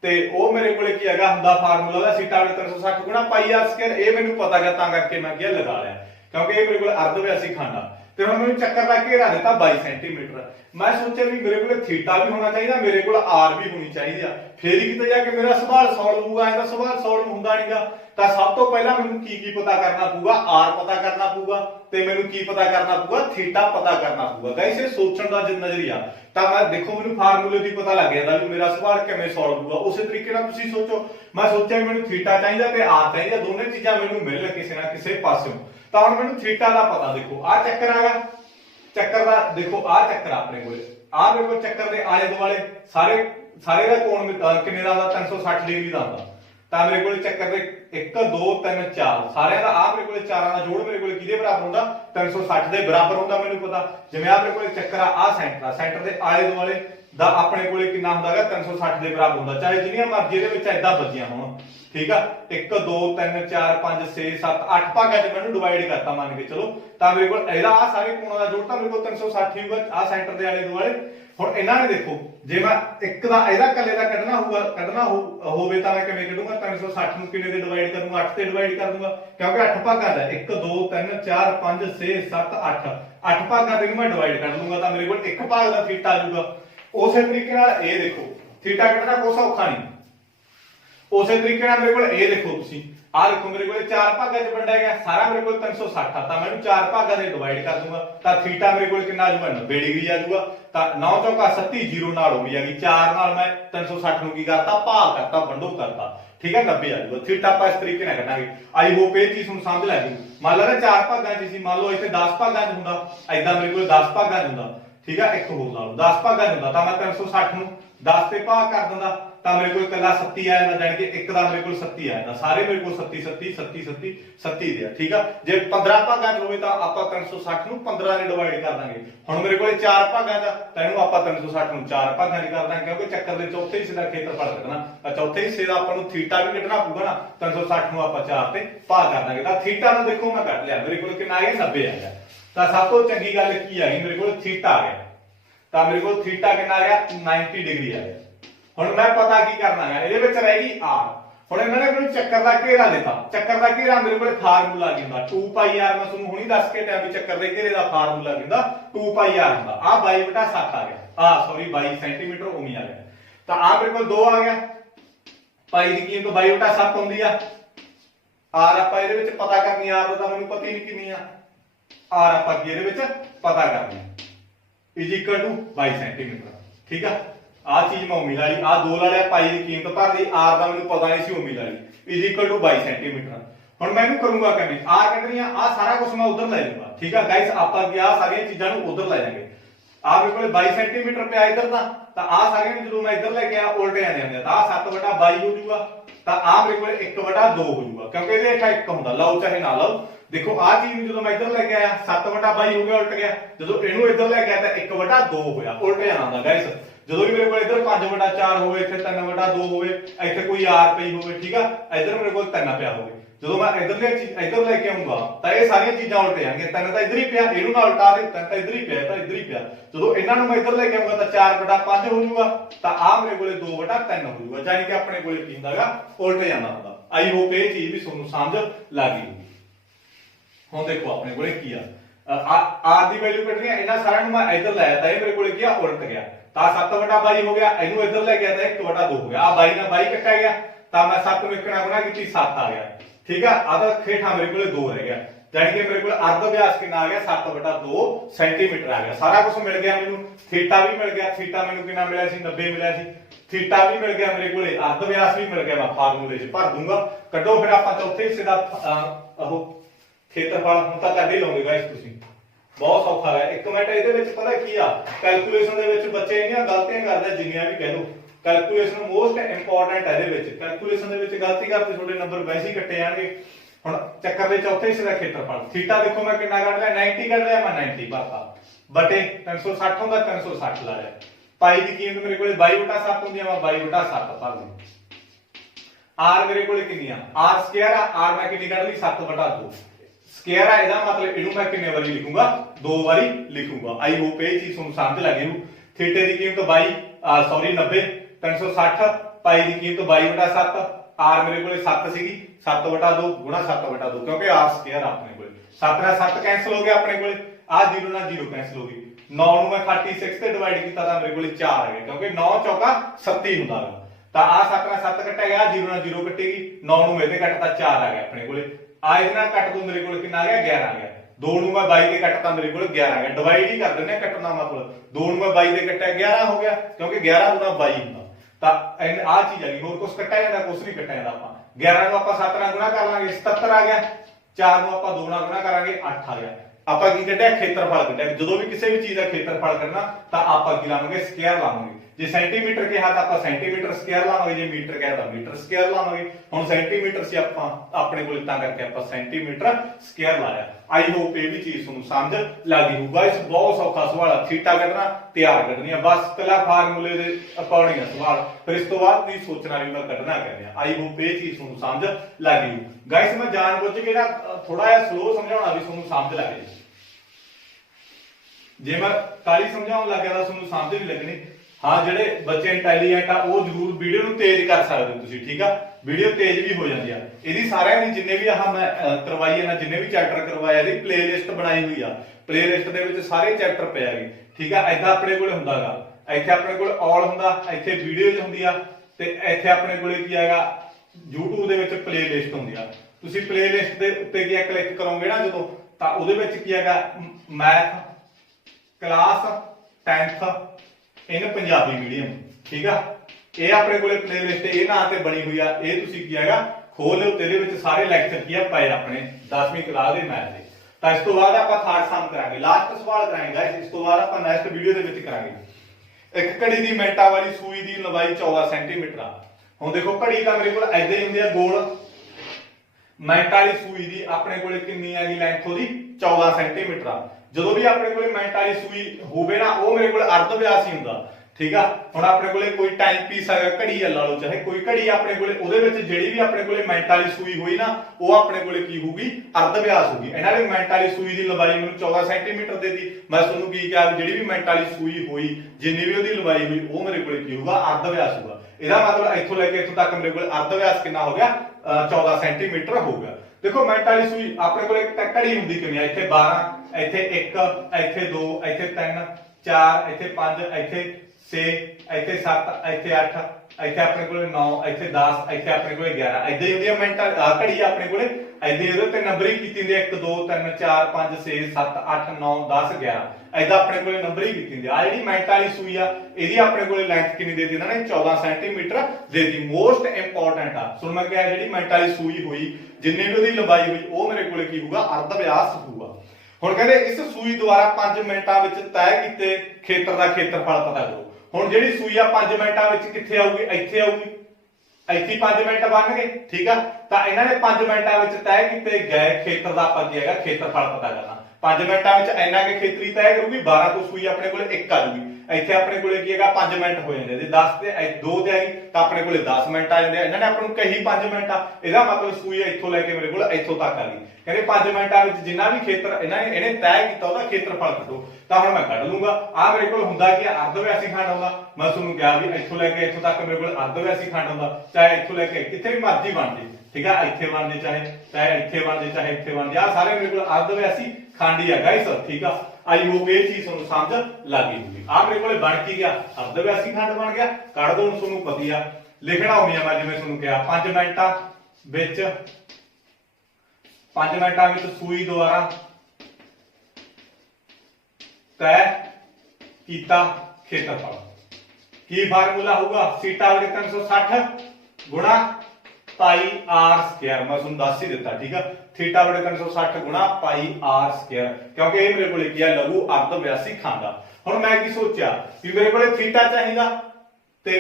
ਤੇ ਉਹ ਮੇਰੇ ਕੋਲੇ ਕੀ ਹੈਗਾ ਹੁੰਦਾ ਫਾਰਮੂਲਾ ਦਾ θ/360 ਗੁਣਾ ਪਾਈ ਆਰ ਸਕੁਅਰ। ਇਹ ਮੈਨੂੰ ਪਤਾ ਗਿਆ, ਤਾਂ ਕਰਕੇ ਮੈਂ ਕੀ ਲਗਾ ਲਿਆ, ਕਿਉਂਕਿ ਇਹ ਮੇਰੇ ਕੋਲ ਅਰਧਵਿਆਸੀ ਖੰਡ ਆ। ਤੇ ਹੁਣ ਮੈਨੂੰ ਚੱਕਰ ਦਾ ਘੇਰਾ ਦਿੱਤਾ 22 ਸੈਂਟੀਮੀਟਰ। ਮੈਂ ਸੋਚਿਆ ਵੀ ਮੇਰੇ ਕੋਲ ਥੀਟਾ ਵੀ ਹੋਣਾ ਚਾਹੀਦਾ, ਮੇਰੇ ਕੋਲ ਆਰ ਵੀ ਹੋਣੀ ਚਾਹੀਦੀ ਆ, ਫੇਰ ਹੀ ਕਿਤੇ ਜਾ ਕੇ ਮੇਰਾ ਸਵਾਲ ਸੋਲਵ ਹੋਊਗਾ। ਇਹਦਾ ਸਵਾਲ ਸੋਲਵ ਹੁੰਦਾ ਨਹੀਂਗਾ। ਤਾਂ ਸਭ ਤੋਂ ਪਹਿਲਾਂ ਮੈਨੂੰ ਕੀ ਪਤਾ ਕਰਨਾ ਪਊਗਾ, ਆਰ ਪਤਾ ਕਰਨਾ ਪਊਗਾ, ਤੇ ਮੈਨੂੰ ਕੀ ਪਤਾ ਕਰਨਾ ਪਊਗਾ, ਥੀਟਾ ਪਤਾ ਕਰਨਾ ਪਊਗਾ। ਗਾਇਸ ਇਹ ਸੋਚਣ ਦਾ ਨਜ਼ਰੀਆ। ਤਾਂ ਮੈਂ ਦੇਖੋ ਮੈਨੂੰ ਫਾਰਮੂਲੇ ਦੀ ਪਤਾ ਲੱਗ ਜਾਂਦਾ ਵੀ ਮੇਰਾ ਸਵਾਲ ਕਿਵੇਂ ਸੋਲਵ ਹੋਊਗਾ। ਉਸੇ ਤਰੀਕੇ ਨਾਲ ਤੁਸੀਂ ਸੋਚੋ। ਮੈਂ ਸੋਚਿਆ ਵੀ ਮੈਨੂੰ ਥੀਟਾ ਚਾਹੀਦਾ ਤੇ ਆਰ ਚਾਹੀਦਾ, ਦੋਨੇ ਚੀਜ਼ਾਂ ਮੈਨੂੰ ਮਿਲਣ ਕਿਸੇ ਨਾ ਕਿਸੇ ਪਾਸਿਓਂ। ਤਾਂ ਹੁਣ ਮੈਨੂੰ ਥੀਟਾ ਦਾ ਪਤਾ, ਦੇਖੋ ਆ ਚੱਕਰ ਆਗਾ, ਚੱਕਰ ਦਾ ਦੇਖੋ ਆ ਚੱਕਰ ਆਪਣੇ ਕੋਲੇ, ਆ ਮੇਰੇ ਕੋਲ ਚੱਕਰ ਦੇ ਆਲੇ ਦੁਆਲੇ ਸਾਰੇ ਦਾ ਕੋਣ ਕਿੰਨੇ ਦਾ ਆਉਂਦਾ, 360 ਡਿਗਰੀ ਦਾ ਆਉਂਦਾ। ਤਾਂ ਮੇਰੇ ਕੋਲੇ ਚੱਕਰ ਦੇ 1 2 3 4 ਸਾਰਿਆਂ ਦਾ ਆ ਮੇਰੇ ਕੋਲੇ ਚਾਰਾਂ ਦਾ ਜੋੜ ਮੇਰੇ ਕੋਲੇ ਕਿਹਦੇ ਬਰਾਬਰ ਹੁੰਦਾ, 360 ਦੇ ਬਰਾਬਰ ਹੁੰਦਾ। ਮੈਨੂੰ ਪਤਾ ਜਿਵੇਂ ਆ ਮੇਰੇ ਕੋਲੇ ਚੱਕਰ ਆ ਸੈਂਟਰ ਆ, ਸੈਂਟਰ ਦੇ ਆਲੇ ਦੁਆਲੇ ਦਾ ਆਪਣੇ ਕੋਲੇ ਕਿੰਨਾ ਹੁੰਦਾ ਹੈਗਾ, 360 ਦੇ ਬਰਾਬਰ ਹੁੰਦਾ। ਚਾਹੇ ਜਿੰਨੀਆਂ ਮਰਜ਼ੀ ਇਹਦੇ ਵਿੱਚ ਐਦਾਂ ਵੱਜੀਆਂ ਹੋਣ, ਠੀਕ ਆ। 1 2 3 4 5 6 7 8 ਭਾਗਾਂ 'ਚ ਮੈਨੂੰ ਡਿਵਾਈਡ ਕਰਤਾ ਮੰਨ ਕੇ ਚਲੋ। ਤਾਂ ਮੇਰੇ ਕੋਲ ਇਹਦਾ ਆ ਸਾਰੇ ਕੋਣਾਂ ਦਾ ਜੋੜ ਤਾਂ ਮੇਰੇ ਕੋਲ 360 ਹੀ ਹੋਊਗਾ, ਆ ਸੈਂਟਰ ਦੇ ਆਲੇ ਦੁਆਲੇ। ਹੁਣ ਇਹਨਾਂ ਨੇ ਦੇਖੋ ਜੇ ਮੈਂ ਇੱਕ ਦਾ ਇਹਦਾ ਕੱਲੇ ਦਾ ਕੱਢਣਾ ਹੋਵੇ ਤਾਂ ਮੈਂ ਕਿਵੇਂ ਕੱਢੂੰਗਾ, 360 ਨੂੰ ਕਿੰਨੇ ਦੇ ਡਿਵਾਈਡ ਕਰੂੰਗਾ, 8 ਤੇ ਡਿਵਾਈਡ ਕਰ ਦੂੰਗਾ, ਕਿਉਂਕਿ 8 ਭਾਗਾਂ ਦਾ 1 2 3 4 5 6 7 8 ਭਾਗਾਂ ਦੇ ਨੂੰ ਮੈਂ ਡਿਵਾਈਡ ਕਰ ਦੂੰਗਾ। ਤਾਂ ਮੇਰੇ ਕੋਲ ਇੱਕ ਭਾਗ ਦਾ ਥੀਟਾ ਆ ਜਾਊਗਾ। ਉਸੇ ਤਰੀਕੇ ਨਾਲ ਇਹ ਦੇਖੋ ਥੀਟਾ ਕੱਢਣਾ ਕੋਈ ਸੌਖਾ ਨਹੀਂ। ਉਸੇ ਤਰੀਕੇ ਨਾਲ ਮੇਰੇ ਕੋਲ ਇਹ ਦੇਖੋ ਤੁਸੀਂ ਆ ਦੇਖੋ ਮੇਰੇ ਕੋਲ 4 ਭਾਗਾਂ 'ਚ ਵੰਡਿਆ ਗਿਆ, ਸਾਰਾ ਮੇਰੇ ਕੋਲ 360 ਆ। ਤਾਂ ਮੈਨੂੰ 4 ਭਾਗਾਂ ਦੇ ਡਿਵਾਈਡ ਕਰ ਦੂੰਗਾ। ਤਾਂ ਥੀਟਾ ਮੇਰੇ ਕੋਲ ਕਿੰਨਾ ਆ ਜਾਊਗਾ, 90 ਡਿਗਰੀ ਆ ਜਾਊਗਾ। ਤਾਂ 9 ਚੌਕਾ 30 0 ਨਾਲ ਹੋ ਗਈ 4 ਨਾਲ ਮੈਂ 360 ਨੂੰ ਕੀ ਕਰਤਾ, ਭਾਗ ਕਰਤਾ, ਵੰਡੋ ਕਰਤਾ, ਠੀਕ ਹੈ, 90 ਆ ਜਾਊਗਾ। ਥੀਟਾ ਆਪਾਂ ਇਸ ਤਰੀਕੇ ਨਾਲ ਕੱਢਾਂਗੇ। ਆਈ ਹੋਪ ਇਹ ਚੀਜ਼ ਨੂੰ ਸਮਝ ਲੱਗ ਗਈ। ਮੰਨ ਲਓ 4 ਭਾਗਾਂ 'ਚ ਸੀ, ਮੰਨ ਲਓ ਇੱਥੇ 10 ਭਾਗਾਂ 'ਚ ਹੁੰਦਾ, ਐਦਾਂ ਮੇਰੇ ਕੋਲ 10 ਭਾਗਾਂ 'ਚ ਹੁੰਦਾ, ਠੀਕ ਆ। ਇੱਕ ਹੋਰ ਲਾ ਲਓ 10 ਭਾਗਾਂ 'ਚ ਹੁੰਦਾ, ਤਾਂ ਮੈਂ 360 ਨੂੰ 10 ਤੇ ਭਾਗ ਕਰ ਦਿੰਦਾ, ਤਾਂ ਮੇਰੇ ਕੋਲ ਇਕੱਲਾ 37 ਆ ਜਾਂਦਾ, ਜਾਨੀ ਕਿ ਇੱਕ ਦਾ ਮੇਰੇ ਕੋਲ 37 ਆ ਜਾਂਦਾ। ਸਾਰੇ ਮੇਰੇ ਕੋਲ 37 37 37 37 37 ਦੇ ਆ, ਠੀਕ ਆ। ਜੇ 15 ਭਾਗਾਂ 'ਚ ਹੋਵੇ ਤਾਂ ਆਪਾਂ 360 ਨੂੰ 15 ਨਾਲ ਡਿਵਾਈਡ ਕਰ ਦਾਂਗੇ। ਹੁਣ ਮੇਰੇ ਕੋਲ 4 ਭਾਗਾਂ 'ਚ ਤਾਂ ਇਹਨੂੰ ਆਪਾਂ 360 ਨੂੰ 4 ਭਾਗਾਂ 'ਚ ਕਰ ਦਾਂਗੇ, ਕਿਉਂਕਿ ਚੱਕਰ ਦੇ ਚੌਥੇ ਹਿੱਸੇ ਦਾ ਖੇਤਰਫਲ ਕੱਢਣਾ। ਤਾਂ ਚੌਥੇ ਹਿੱਸੇ ਦਾ ਆਪਾਂ ਨੂੰ ਥੀਟਾ ਵੀ ਕੱਢਣਾ ਪਊਗਾ ਨਾ, 360 ਨੂੰ ਆਪਾਂ 4 ਤੇ ਭਾਗ ਕਰ ਦਾਂਗੇ। ਤਾਂ ਥੀਟਾ ਨੂੰ ਦੇਖੋ ਮੈਂ ਕੱਢ ਲਿਆ, ਮੇਰੇ ਕੋਲ ਕਿੰਨਾ ਆ ਗਿਆ, 90 ਆ ਗਿਆ। ਤਾਂ ਸਭ ਤੋਂ ਚੰਗੀ ਗੱਲ ਕੀ ਆ ਗਈ, ਮੇਰੇ ਕੋਲ ਥੀਟਾ ਆ ਗਿਆ। ਤਾਂ ਮੇਰੇ ਕੋਲ ਥੀਟਾ ਕਿੰਨਾ ਆ ਗਿਆ, 90 ਡਿਗਰੀ ਆ ਗਿਆ। ਹੁਣ ਮੈਂ ਪਤਾ ਕੀ ਕਰਨਾ ਹੈ, ਇਹਦੇ ਵਿੱਚ ਰਹਿ ਗਈ ਆਰ। ਹੁਣ ਇਹਨਾਂ ਨੇ ਮੈਨੂੰ ਚੱਕਰ ਦਾ ਘੇਰਾ ਦਿੱਤਾ, ਚੱਕਰ ਦਾ ਘੇਰਾ ਮੇਰੇ ਕੋਲ ਫਾਰਮੂਲਾ ਕੀ ਹੁੰਦਾ, 2πr। ਮੈਂ ਤੁਹਾਨੂੰ ਹੁਣੀ ਦੱਸ ਕੇ ਟਿਆ ਵੀ ਚੱਕਰ ਦੇ ਘੇਰੇ ਦਾ ਫਾਰਮੂਲਾ ਕੀ ਹੁੰਦਾ, 2πr ਹੁੰਦਾ। ਆ 22/7 ਆ ਗਿਆ, ਸੌਰੀ 22 ਸੈਂਟੀਮੀਟਰ ਉਮੀ ਆ ਗਿਆ। ਤਾਂ ਆ ਮੇਰੇ ਕੋਲ 2 ਆ ਗਿਆ। ਪਾਈ ਦੀ ਕੀਮਤ 22/7 ਆਉਂਦੀ ਆ। ਆਰ ਆਪਾਂ ਇਹਦੇ ਵਿੱਚ ਪਤਾ ਕਰਨੀ, ਆਰ ਦਾ ਤਾਂ ਮੈਨੂੰ ਪਤਾ ਹੀ ਨਹੀਂ ਕਿੰਨੀ ਆ। ਆਰ ਆਪਾਂ ਕੀ ਇਹਦੇ ਵਿੱਚ ਪਤਾ ਕਰਨੀ ਇਜ਼ ਇਕੁਅਲ ਟੂ 22 ਸੈਂਟੀਮੀਟਰ। ਠੀਕ ਆ, ਆ ਚੀਜ਼ ਮੈਂ ਉਮੀਦ ਵਾਲੀ, ਆ 2 ਲਾ ਲਿਆ, ਪਾਈ ਦੀ ਕੀਮਤ ਭਰ ਲਈ, ਆਰ ਦਾ ਮੈਨੂੰ ਪਤਾ ਨਹੀਂ ਸੀ, ਉਮੀਦ ਵਾਲੀ ਇਜ਼ ਇਕੁਅਲ ਟੂ 22 ਸੈਂਟੀਮੀਟਰ। ਹੁਣ ਮੈਂ ਇਹਨੂੰ ਕਰੂੰਗਾ ਕਿਵੇਂ, ਆਰ ਕੱਢਣੀਆਂ, ਆ ਸਾਰਾ ਕੁਝ ਮੈਂ ਉਧਰ ਲੈ ਲੂੰਗਾ। ਠੀਕ ਆ ਗਾਇਸ, ਆਪਾਂ ਕੀ ਆ ਸਾਰੀਆਂ ਚੀਜ਼ਾਂ ਨੂੰ ਉਧਰ ਲੈ ਜਾਵਾਂਗੇ। ਆ ਮੇਰੇ ਕੋਲ 22 ਸੈਂਟੀਮੀਟਰ ਪਿਆ ਇਧਰ ਦਾ, ਤਾਂ ਆ ਸਾਰਿਆਂ ਨੂੰ ਜਦੋਂ ਮੈਂ ਇਧਰ ਲੈ ਕੇ ਆ ਉਲਟੇ ਆਣੇ ਹੁੰਦੇ, ਤਾਂ ਆ 7/22 ਹੋ ਜਾਊਗਾ, ਤਾਂ ਆ ਮੇਰੇ ਕੋਲ 1/2 ਹੋ ਜਾਊਗਾ, ਕਿਉਂਕਿ ਇਹਦੇ ਹੇਠਾਂ 1 ਹੁੰਦਾ, ਲਓ ਚਾਹੇ ਨਾ ਲਓ। ਦੇਖੋ ਆ ਚੀਜ਼ ਨੂੰ ਜਦੋਂ ਮੈਂ ਇਧਰ ਲੈ ਕੇ ਆਇਆ 7/22 ਹੋ ਗਿਆ, ਉਲਟ ਗਿਆ। ਜਦੋਂ ਇਹਨੂੰ ਇਧਰ ਲੈ ਕੇ ਆਇਆ ਤਾਂ 1/2 ਹੋਇਆ, ਉਲਟੇ ਆਣਾ ਹੁੰਦਾ ਗਾਇਸ। ਜਦੋਂ ਵੀ ਮੇਰੇ ਕੋਲ ਇਧਰ 5/4 ਹੋਵੇ, ਇੱਥੇ 3/2 ਹੋਵੇ, ਇੱਥੇ ਕੋਈ ਆਰ ਪਈ ਹੋਵੇ, ਠੀਕ ਆ, ਇਧਰ ਮੇਰੇ ਕੋਲ 3 ਪਿਆ ਹੋਵੇ, ਜਦੋਂ ਮੈਂ ਇਧਰਲੇ ਚੀਜ਼ ਇਧਰ ਲੈ ਕੇ ਆਉਂਗਾ ਤਾਂ ਇਹ ਸਾਰੀਆਂ ਚੀਜ਼ਾਂ ਉਲਟ ਜਾਣਗੀਆਂ। 3 ਤਾਂ ਇਧਰ ਹੀ ਪਿਆ, ਇਹਨੂੰ ਨਾ ਉਲਟਾ ਦੇ, 3 ਤਾਂ ਇਧਰ ਹੀ ਪਿਆ, ਤਾਂ ਇਧਰ ਹੀ ਪਿਆ। ਜਦੋਂ ਇਹਨਾਂ ਨੂੰ ਮੈਂ ਇਧਰ ਲੈ ਕੇ ਆਉਂਗਾ ਤਾਂ 4/5 ਹੋ ਜਾਊਗਾ, ਤਾਂ ਆ ਮੇਰੇ ਕੋਲੇ 2/3 ਹੋ ਜਾਊਗਾ, ਯਾਨੀ ਕਿ ਆਪਣੇ ਕੋਲੇ ਕੀ ਹੁੰਦਾਗਾ, ਉਲਟ ਜਾਂਦਾ ਹੁੰਦਾ। ਆਈ ਹੋਪ ਇਹ ਚੀਜ਼ ਵੀ ਤੁਹਾਨੂੰ ਸਮਝ ਲੱਗ ਗਈ। ਹੁਣ ਦੇਖੋ ਆਪਣੇ ਕੋਲੇ ਕੀ ਆ, ਆਰ ਦੀ ਵੈਲਿਊ ਕੱਢਣੀ ਆ, ਇਹਨਾਂ ਸਾਰਿਆਂ ਨੂੰ ਮੈਂ ਇਧਰ ਲਾਇਆ ਤਾਂ ਇਹ ਮੇਰੇ ਕੋਲੇ ਕੀ ਆ, ਉਲਟ ਗਿਆ, ਤਾਂ 7/22 ਹੋ ਗਿਆ। ਇਹਨੂੰ ਇਧਰ ਲੈ ਕੇ ਆਇਆ ਤਾਂ 1/2 ਹੋ ਗਿਆ। ਆ 22 ਨਾਲ 22 ਕੱਟਿਆ ਗਿਆ, ਤਾਂ ਮੈਂ 7 ਨੂੰ 1 ਨਾਲ ਗੁਣਾ ਕੀਤੀ, 7 ਆ ਗਿਆ। ਠੀਕ ਆ, ਆ ਤਾਂ ਖੇਠਾ ਮੇਰੇ ਕੋਲੇ 2 ਰਹਿ ਗਿਆ, ਯਾਨੀ ਕਿ ਮੇਰੇ ਕੋਲ ਅਰਧ ਵਿਆਸ ਕਿੰਨਾ ਆ ਗਿਆ, 7/2 ਸੈਂਟੀਮੀਟਰ ਆ ਗਿਆ। ਸਾਰਾ ਕੁਝ ਮਿਲ ਗਿਆ ਮੈਨੂੰ, ਥੀਟਾ ਵੀ ਮਿਲ ਗਿਆ, ਥੀਟਾ ਮੈਨੂੰ ਕਿੰਨਾ ਮਿਲਿਆ ਸੀ, 90 ਮਿਲਿਆ ਸੀ। ਥੀਟਾ ਵੀ ਮਿਲ ਗਿਆ ਮੇਰੇ ਕੋਲੇ, ਅਰਧ ਵਿਆਸ ਵੀ ਮਿਲ ਗਿਆ, ਮੈਂ ਫਾਰਮੂਲੇ 'ਚ ਭਰ ਦੂੰਗਾ। ਕੱਢੋ ਫਿਰ ਆਪਾਂ ਚੌਥੇ ਹਿੱਸੇ ਦਾ ਉਹ ਖੇਤਰਫਲ, ਹੁਣ ਤਾਂ ਕੱਢ ਹੀ ਲਓਗੇ ਗਾਇਸ ਤੁਸੀਂ, ਬਹੁਤ ਸੌਖਾ ਹੈ। 1 ਮਿੰਟ ਇਹਦੇ ਵਿੱਚ ਪਤਾ ਕੀ ਆ, ਕੈਲਕੂਲੇਸ਼ਨ ਦੇ ਵਿੱਚ ਬੱਚੇ ਇੰਨੀਆਂ ਗਲਤੀਆਂ ਕਰਦੇ, ਜਿੰਨੀਆਂ ਵੀ ਕਹਿ ਲਓ। ਕੈਲਕੂਲੇਸ਼ਨ ਮੋਸਟ ਇੰਪੋਰਟੈਂਟ ਹੈ। ਇਹਦੇ ਵਿੱਚ ਕੈਲਕੂਲੇਸ਼ਨ ਦੇ ਵਿੱਚ ਗਲਤੀ ਕਰਦੇ ਤੁਹਾਡੇ ਨੰਬਰ ਵੈਸੇ ਹੀ ਕੱਟੇ ਜਾਣਗੇ। ਹੁਣ ਚੱਕਰ ਦੇ ਚੌਥੇ ਹਿੱਸੇ ਦਾ ਖੇਤਰਫਲ, ਥੀਟਾ ਦੇਖੋ ਮੈਂ ਕਿੰਨਾ ਕੱਢ ਲਿਆ, 90 ਕੱਢ ਲਿਆ, ਮੈਂ 90 ਪਾਤਾ ਬਟੇ 360 ਹੁੰਦਾ, 360 ਲਾ ਲਿਆ। ਪਾਈ ਦੀ ਕੀਮਤ ਮੇਰੇ ਕੋਲੇ 22/7 ਹੁੰਦੀ ਆ, ਮੈਂ 22/7 ਭਰ ਲਈ। ਆਰ ਮੇਰੇ ਕੋਲੇ ਕਿੰਨੀ ਆ, ਆਰ ਸਕੁਅਰ ਆ, ਆਰ ਮੈਂ ਕਿੰਨੀ ਕੱਢ ਲਈ, 7/2 ਸਕੁਅਰ ਆ। ਇਹਦਾ ਮਤਲਬ ਇਹਨੂੰ ਮੈਂ ਕਿੰਨੇ ਵਾਰੀ ਲਿਖੂੰਗਾ, 2 ਵਾਰੀ ਲਿਖੂੰਗਾ। ਆਈ ਹੋਪ ਇਹ ਚੀਜ਼ ਤੁਹਾਨੂੰ ਸਮਝ ਲੱਗ ਗਈ। ਥੀਟੇ ਦੀ ਕੀਮਤ 90 360, ਪਾਈ ਦੀ ਕੀਮਤ 22/7, ਆਰ ਮੇਰੇ ਕੋਲੇ 7 ਸੀਗੀ, 7/2 ਗੁਣਾ 7/2, ਕਿਉਂਕਿ ਆਰ ਸਕੁਅਰ ਆਪਣੇ ਕੋਲੇ 7 ਨਾਲ 7 ਕੈਨਸਲ ਹੋ ਗਿਆ, ਆਪਣੇ ਕੋਲੇ ਆ 0 ਨਾਲ 0 ਕੈਨਸਲ ਹੋ ਗਈ। 9 ਨੂੰ ਮੈਂ 36 ਤੇ ਡਿਵਾਈਡ ਕੀਤਾ ਤਾਂ ਮੇਰੇ ਕੋਲੇ 4 ਆ ਗਿਆ, ਕਿਉਂਕਿ 9 ਚੌਕਾ 37 ਹੁੰਦਾ ਹੈ। ਤਾਂ ਆ 7 ਨਾਲ 7 ਕੱਟਿਆ ਗਿਆ, 0 ਨਾਲ 0 ਕੱਟੇਗੀ, 9 ਨੂੰ ਇਹਦੇ ਕੱਟਤਾ 4 ਆ ਗਿਆ ਆਪਣੇ ਕੋਲੇ। ਆ ਇਹਦੇ ਨਾਲ ਕੱਟ ਦੋ ਮੇਰੇ ਕੋਲੇ ਕਿੰਨਾ ਆ ਗਿਆ, 11 ਆ ਗਿਆ। 2 ਨੂੰ ਮੈਂ 22 ਤੇ ਕੱਟਤਾ, ਮੇਰੇ ਕੋਲ 11 ਆ ਗਿਆ। ਡਿਵਾਈਡ ਹੀ ਕਰ ਦਿੰਦੇ, ਕੱਟਣਾ ਮਤਲਬ 2 ਨੂੰ ਮੈਂ 22 ਤੇ ਕੱਟਿਆ 11 ਹੋ ਗਿਆ, ਕਿਉਂਕਿ 11 ਗੁਣਾ 22 ਹੁੰਦਾ। ਤਾਂ ਆ ਚੀਜ਼ ਆ ਗਈ, ਹੋਰ ਕੁਝ ਕੱਟਿਆ ਜਾਂਦਾ, ਕੁਝ ਨਹੀਂ ਕੱਟਿਆ ਜਾਂਦਾ। ਆਪਾਂ 11 ਨੂੰ ਆਪਾਂ 7 ਨਾਲ ਗੁਣਾ ਕਰ ਲਾਂਗੇ, 77 ਆ ਗਿਆ। 4 ਨੂੰ ਆਪਾਂ 2 ਨਾਲ ਗੁਣਾ ਕਰਾਂਗੇ, 8 ਆ ਗਿਆ। ਆਪਾਂ ਕੀ ਕੱਢਿਆ, ਖੇਤਰਫਲ ਕੱਢਿਆ। ਜਦੋਂ ਵੀ ਕਿਸੇ ਵੀ ਚੀਜ਼ ਦਾ ਖੇਤਰਫਲ ਕਰਨਾ ਤਾਂ ਆਪਾਂ ਕੀ ਲਾਵਾਂਗੇ, ਸਕੁਅਰ ਲਾਵਾਂਗੇ। ਜੇ ਸੈਂਟੀਮੀਟਰ ਕਿਹਾ ਤਾਂ ਆਪਾਂ ਸੈਂਟੀਮੀਟਰ ਸਕੁਅਰ ਲਾਵਾਂਗੇ, ਜੇ ਮੀਟਰ ਕਿਹਾ ਤਾਂ ਮੀਟਰ ਸਕੁਅਰ ਲਾਵਾਂਗੇ। ਹੁਣ ਸੈਂਟੀਮੀਟਰ ਸੀ ਆਪਾਂ ਆਪਣੇ ਕੋਲ, ਤਾਂ ਕਰਕੇ ਆਪਾਂ ਸੈਂਟੀਮੀਟਰ ਸਕੁਅਰ ਲਾਇਆ। ਆਈ ਹੋਪ ਇਹ ਵੀ ਚੀਜ਼ ਤੁਹਾਨੂੰ ਸਮਝ ਲੱਗ ਗਈ ਹੋਊਗਾ। ਇਸ ਬਹੁਤ ਸੌਖਾ ਸਵਾਲ ਆ, ਥੀਟਾ ਕੱਢਣਾ, ਤਿਆਰ ਕਰਨੀ ਆ, ਬਸ ਕੱਲਾ ਫਾਰਮੂਲੇ ਦੇ ਅਕੋਰਡਿੰਗ ਆ ਸਵਾਲ। ਫਿਰ ਇਸ ਤੋਂ ਬਾਅਦ ਤੁਸੀਂ ਸੋਚਣਾ ਵੀ ਮੈਂ ਕੱਢਣਾ ਕਹਿੰਦੇ ਆ। ਆਈ ਹੋਪ ਇਹ ਚੀਜ਼ ਤੁਹਾਨੂੰ ਸਮਝ ਲੱਗ ਗਈ। ਗਾਇਸ ਮੈਂ ਜਾਣਬੁੱਝ ਕੇ ਨਾ ਥੋੜਾ ਜਿਹਾ ਸਲੋ ਸਮਝਾਉਣਾ ਵੀ ਤੁਹਾਨੂੰ ਸਮਝ ਲੱਗ ਜੇ। ਜੇ ਮੈਂ ਕਾਲੀ ਸਮਝਾਉਣ ਲੱਗਿਆ ਤਾਂ ਤੁਹਾਨੂੰ ਸਮਝ ਨਹੀਂ ਲੱਗਣੀ। ਹਾਂ, ਜਿਹੜੇ ਬੱਚੇ ਇੰਟੈਲੀਜੈਂਟ ਆ ਉਹ ਜ਼ਰੂਰ ਵੀਡੀਓ ਨੂੰ ਤੇਜ਼ ਕਰ ਸਕਦੇ ਹੋ ਤੁਸੀਂ, ਠੀਕ ਆ। ਵੀਡੀਓ ਤੇਜ਼ ਵੀ ਹੋ ਜਾਂਦੀ ਆ। ਇਹਦੀ ਸਾਰਿਆਂ ਦੀ ਜਿੰਨੇ ਵੀ ਆਹ ਮੈਂ ਕਰਵਾਈ ਹੈ ਨਾ, ਜਿੰਨੇ ਵੀ ਚੈਪਟਰ ਕਰਵਾਏ, ਇਹਦੀ ਪਲੇਲਿਸਟ ਬਣਾਈ ਹੋਈ ਆ। ਪਲੇਲਿਸਟ ਦੇ ਵਿੱਚ ਸਾਰੇ ਚੈਪਟਰ ਪਏ ਹੈਗੇ, ਠੀਕ ਆ। ਏਦਾਂ ਆਪਣੇ ਕੋਲ ਹੁੰਦਾਗਾ, ਇੱਥੇ ਆਪਣੇ ਕੋਲ ਆਲ ਹੁੰਦਾ, ਇੱਥੇ ਵੀਡੀਓਜ਼ ਹੁੰਦੀ ਆ, ਤੇ ਇੱਥੇ ਆਪਣੇ ਕੋਲੇ ਕੀ ਹੈਗਾ, YouTube ਦੇ ਵਿੱਚ ਪਲੇਲਿਸਟ ਹੁੰਦੀ ਆ। ਤੁਸੀਂ ਪਲੇਲਿਸਟ ਦੇ ਉੱਤੇ ਕੀ ਕਲਿੱਕ ਕਰੋਗੇ ਨਾ ਜਦੋਂ, ਤਾਂ ਉਹਦੇ ਵਿੱਚ ਕੀ ਹੈਗਾ, ਮੈਥ ਕਲਾਸ 10th ਇਨ ਪੰਜਾਬੀ ਮੀਡੀਅਮ, ਠੀਕ ਆ। ਇਹ ਆਪਣੇ ਕੋਲੇ ਪਲੇਲਿਸਟ ਇਹ ਨਾਂ ਤੇ ਬਣੀ ਹੋਈ ਆ। ਇਹ ਤੁਸੀਂ ਕੀ ਹੈਗਾ ਖੋਲ ਲਿਓ, ਇਹਦੇ ਵਿੱਚ ਸਾਰੇ ਲੈਕਚਰ ਕੀ ਆ ਪਏ ਆਪਣੇ 10ਵੀਂ ਕਲਾਸ ਦੇ ਮੈਥ ਦੇ। ਤਾਂ ਇਸ ਤੋਂ ਬਾਅਦ ਆਪਾਂ ਥਰਡ ਸਮ ਕਰਾਂਗੇ, ਲਾਸਟ ਸਵਾਲ ਕਰਾਂਗੇ ਗਾਇਸ। ਇਸ ਤੋਂ ਬਾਅਦ ਆਪਾਂ ਨੈਕਸਟ ਵੀਡੀਓ ਦੇ ਵਿੱਚ ਕਰਾਂਗੇ। ਇੱਕ ਘੜੀ ਦੀ ਮਿੰਟਾਂ ਵਾਲੀ ਸੂਈ ਦੀ ਲੰਬਾਈ 14 ਸੈਂਟੀਮੀਟਰ ਆ। ਹੁਣ ਦੇਖੋ ਘੜੀ ਤਾਂ ਮੇਰੇ ਕੋਲ ਐਦਾਂ ਹੀ ਹੁੰਦੀ ਆ ਗੋਲ। ਮਿੰਟ ਵਾਲੀ ਸੂਈ ਦੀ ਆਪਣੇ ਕੋਲੇ ਕਿੰਨੀ ਹੈਗੀ ਲੈਂਥ ਉਹਦੀ, 14 ਸੈਂਟੀਮੀਟਰ ਆ। ਜਦੋਂ ਵੀ ਆਪਣੇ ਕੋਲੇ ਮਿੰਟ ਵਾਲੀ ਸੂਈ ਹੋਵੇ ਨਾ, ਉਹ ਮੇਰੇ ਕੋਲ ਅਰਧ ਵਿਆਸ ਹੀ ਹੁੰਦਾ, ਠੀਕ ਆ। ਹੁਣ ਆਪਣੇ ਕੋਲੇ ਕੋਈ ਟਾਈਮ ਪੀਸ ਹੈਗਾ, ਘੜੀ ਆ ਲਾ ਲਓ, ਚਾਹੇ ਕੋਈ ਘੜੀ ਆਪਣੇ ਕੋਲੇ, ਉਹਦੇ ਵਿੱਚ ਜਿਹੜੀ ਵੀ ਆਪਣੇ ਕੋਲੇ ਮਿੰਟ ਵਾਲੀ ਸੂਈ ਹੋਈ ਨਾ, ਉਹ ਆਪਣੇ ਕੋਲੇ ਕੀ ਹੋਊਗੀ, ਅਰਧ ਵਿਆਸ ਹੋਊਗੀ। ਇਹਨਾਂ ਨੇ ਮਿੰਟ ਵਾਲੀ ਸੂਈ ਦੀ ਲੰਬਾਈ ਮੈਨੂੰ 14 ਸੈਂਟੀਮੀਟਰ ਦੇ ਦੀ। ਮੈਂ ਤੁਹਾਨੂੰ ਕੀ ਕਿਹਾ, ਜਿਹੜੀ ਵੀ ਮਿੰਟ ਵਾਲੀ ਸੂਈ ਹੋਈ, ਜਿੰਨੀ ਵੀ ਉਹਦੀ ਲੰਬਾਈ ਹੋਈ, ਉਹ ਮੇਰੇ ਕੋਲੇ ਕੀ ਹੋਊਗਾ, ਅਰਧ ਵਿਆਸ ਹੋਊਗਾ। ਇਹਦਾ ਮਤਲਬ ਇੱਥੋਂ ਲੈ ਕੇ ਇੱਥੋਂ ਤੱਕ ਮੇਰੇ ਕੋਲ ਅਰਧ ਵਿਆਸ ਕਿੰਨਾ ਹੋ ਗਿਆ, 14 ਸੈਂਟੀਮੀਟਰ ਹੋ ਗਿਆ। ਦੇਖੋ ਮਿੰਟ ਵਾਲੀ ਸੂਈ ਆਪਣੇ ਕੋਲੇ ਘੜੀ ਹੁੰਦੀ ਕਿਵੇਂ ਆ, ਇੱਥੇ 12, ਇੱਥੇ 1, ਇੱਥੇ 2, ਇੱਥੇ 3, 4, ਇੱਥੇ 5, ਇੱਥੇ 6 ਇੱਥੇ 7 ਇੱਥੇ 8 ਇੱਥੇ ਆਪਣੇ ਕੋਲੇ 9 ਇੱਥੇ 10 ਇੱਥੇ ਆਪਣੇ ਕੋਲੇ 11 ਇਦਾਂ ਹੀ ਹੁੰਦੀਆਂ ਮਿੰਟਾਂ ਘੜੀ ਆਪਣੇ ਕੋਲੇ ਇਦਾਂ ਹੀ ਉਹਦੇ ਤੇ ਨੰਬਰਿੰਗ ਕੀਤੀ ਹੁੰਦੀ 1 2 3 4 5 6 7 8 9 10 11 ਇਦਾਂ ਆਪਣੇ ਕੋਲੇ ਨੰਬਰਿੰਗ ਕੀਤੀ ਹੁੰਦੀ ਆ। ਜਿਹੜੀ ਮਿੰਟ ਵਾਲੀ ਸੂਈ ਆ ਇਹਦੀ ਆਪਣੇ ਕੋਲੇ ਲੈਂਥ ਕਿੰਨੀ ਦੇਤੀ ਇਹਨਾਂ ਨੇ 14 ਸੈਂਟੀਮੀਟਰ ਦੇਤੀ। ਮੋਸਟ ਇੰਪੋਰਟੈਂਟ ਆ। ਸੁਣ ਮੈਂ ਕਿਹਾ ਜਿਹੜੀ ਮਿੰਟ ਵਾਲੀ ਸੂਈ ਹੋਈ ਜਿੰਨੀ ਵੀ ਉਹਦੀ ਲੰਬਾਈ ਹੋਈ ਉਹ ਮੇਰੇ ਕੋਲੇ ਕੀ ਹੋਊਗਾ ਅਰਧ ਵਿਆਸ ਹੋਊਗਾ। ਹੁਣ ਕਹਿੰਦੇ ਇਸ ਸੂਈ ਦੁਆਰਾ 5 ਮਿੰਟਾਂ ਵਿੱਚ ਤੈਅ ਕੀਤੇ ਖੇਤਰ ਦਾ ਖੇਤਰਫਲ ਪਤਾ ਕਰੋ। ਹੁਣ ਜਿਹੜੀ ਸੂਈ ਆ 5 ਮਿੰਟਾਂ ਵਿੱਚ ਕਿੱਥੇ ਆਊਗੀ ਇੱਥੇ ਆਊਗੀ ਇੱਥੇ 5 ਮਿੰਟ ਬਣ ਗਏ ਠੀਕ ਆ। ਤਾਂ ਇਹਨਾਂ ਨੇ 5 ਮਿੰਟਾਂ ਵਿੱਚ ਤੈਅ ਕੀਤੇ ਗਏ ਖੇਤਰ ਦਾ ਆਪਾਂ ਕੀ ਹੈਗਾ ਖੇਤਰਫਲ ਪਤਾ ਕਰਨਾ। 5 ਮਿੰਟਾਂ ਵਿੱਚ ਇੰਨਾ ਕਿ ਖੇਤਰੀ ਤੈਅ ਕਰੂਗੀ 12 ਤੋਂ ਸੂਈ ਆਪਣੇ ਕੋਲੇ 1 ਆ ਜੂਗੀ। ਇੱਥੇ ਆਪਣੇ ਕੋਲੇ ਕੀ ਹੈਗਾ 5 ਮਿੰਟ ਹੋ ਜਾਂਦੇ ਜੇ 10 ਤੇ 2 ਤੇ ਆਈ ਤਾਂ ਆਪਣੇ ਕੋਲੇ 10 ਮਿੰਟ ਆ ਜਾਂਦੇ। ਇਹਨਾਂ ਨੇ ਆਪਾਂ ਨੂੰ ਕਹੀ 5 ਮਿੰਟ ਆ ਇਹਦਾ ਮਤਲਬ ਸੂਈ ਇੱਥੋਂ ਲੈ ਕੇ ਮੇਰੇ ਕੋਲ ਇੱਥੋਂ ਤੱਕ ਆ ਗਈ। ਕਹਿੰਦੇ 5 ਮਿੰਟਾਂ ਵਿੱਚ ਜਿੰਨਾ ਵੀ ਖੇਤਰ ਇਹਨੇ ਤੈਅ ਕੀਤਾ ਉਹਦਾ ਖੇਤਰਫਲ ਕੱਢੋ। ਤਾਂ ਹੁਣ ਮੈਂ ਕੱਢ ਲੂੰਗਾ ਆ ਮੇਰੇ ਕੋਲ ਹੁੰਦਾ ਕਿ ਅਰਧ ਵਿਆਸੀ ਖੰਡ ਆਉਂਦਾ। ਮੈਂ ਤੁਹਾਨੂੰ ਕਿਹਾ ਵੀ ਇੱਥੋਂ ਲੈ ਕੇ ਇੱਥੋਂ ਤੱਕ ਮੇਰੇ ਕੋਲ ਅਰਧ ਵਿਆਸੀ ਖੰਡ ਆਉਂਦਾ ਚਾਹੇ ਇੱਥੋਂ ਲੈ ਕੇ ਕਿੱਥੇ ਵੀ ਮਰਜ਼ੀ ਬਣ ਜੇ ਠੀਕ ਆ। ਇੱਥੇ ਬਣ ਜੇ ਚਾਹੇ ਇੱਥੇ ਬਣ ਜੇ ਚਾਹੇ ਇੱਥੇ ਬਣ ਜੇ ਆ ਸਾਰੇ ਮੇਰੇ ਕੋਲ ਅਰਧ ਵਿਆਸੀ ਖੰਡ ਹੀ ਆ ਗਾਇਸ ਠੀਕ ਆ। ਆਈ ਹੋਪ ਇਹ ਚੀਜ਼ ਤੁਹਾਨੂੰ ਸਮਝ ਲੱਗ ਗਈ ਹੋਊਗੀ। ਆ ਮੇਰੇ ਕੋਲੇ ਬਣ ਕੀ ਗਿਆ ਅਰਧ ਵਿਆਸੀ ਖੰਡ ਬਣ ਗਿਆ। ਕੱਢ ਦੋ ਹੁਣ ਤੁਹਾਨੂੰ ਪਤੀ ਆ ਲਿਖਣਾ ਹੋਣੀ ਆ ਮੈਂ ਜਿਵੇਂ ਤੁਹਾਨੂੰ ਕਿਹਾ 5 ਮਿੰਟਾਂ ਵਿੱਚ 5 ਮਿੰਟਾਂ ਵਿੱਚ ਸੂਈ ਦੁਆਰਾ ਤੈਅ ਕੀਤਾ ਖੇਤਰਫਲ ਕੀ ਫਾਰਮੂਲਾ ਹੋਊਗਾ ਸੀਟਾ ਵਟੇ 360 ਗੁਣਾ ਪਾਈ ਆਰ ਸਕੁਅਰ। ਮੈਂ ਤੁਹਾਨੂੰ ਦੱਸ ਹੀ ਦਿੱਤਾ ਠੀਕ ਆ। ਥੀਟਾ ਵਟੇ 360 ਗੁਣਾ ਪਾਈ ਆਰ ਸਕੁਅਰ ਕਿਉਂਕਿ ਇਹ ਮੇਰੇ ਕੋਲੇ ਕੀ ਆ ਲਘੂ ਅਰਧ ਵਿਆਸੀ ਖੰਡ ਆ। ਹੁਣ ਮੈਂ ਕੀ ਸੋਚਿਆ ਵੀ ਮੇਰੇ ਕੋਲੇ ਥੀਟਾ ਚਾਹੀਦਾ ਤੇ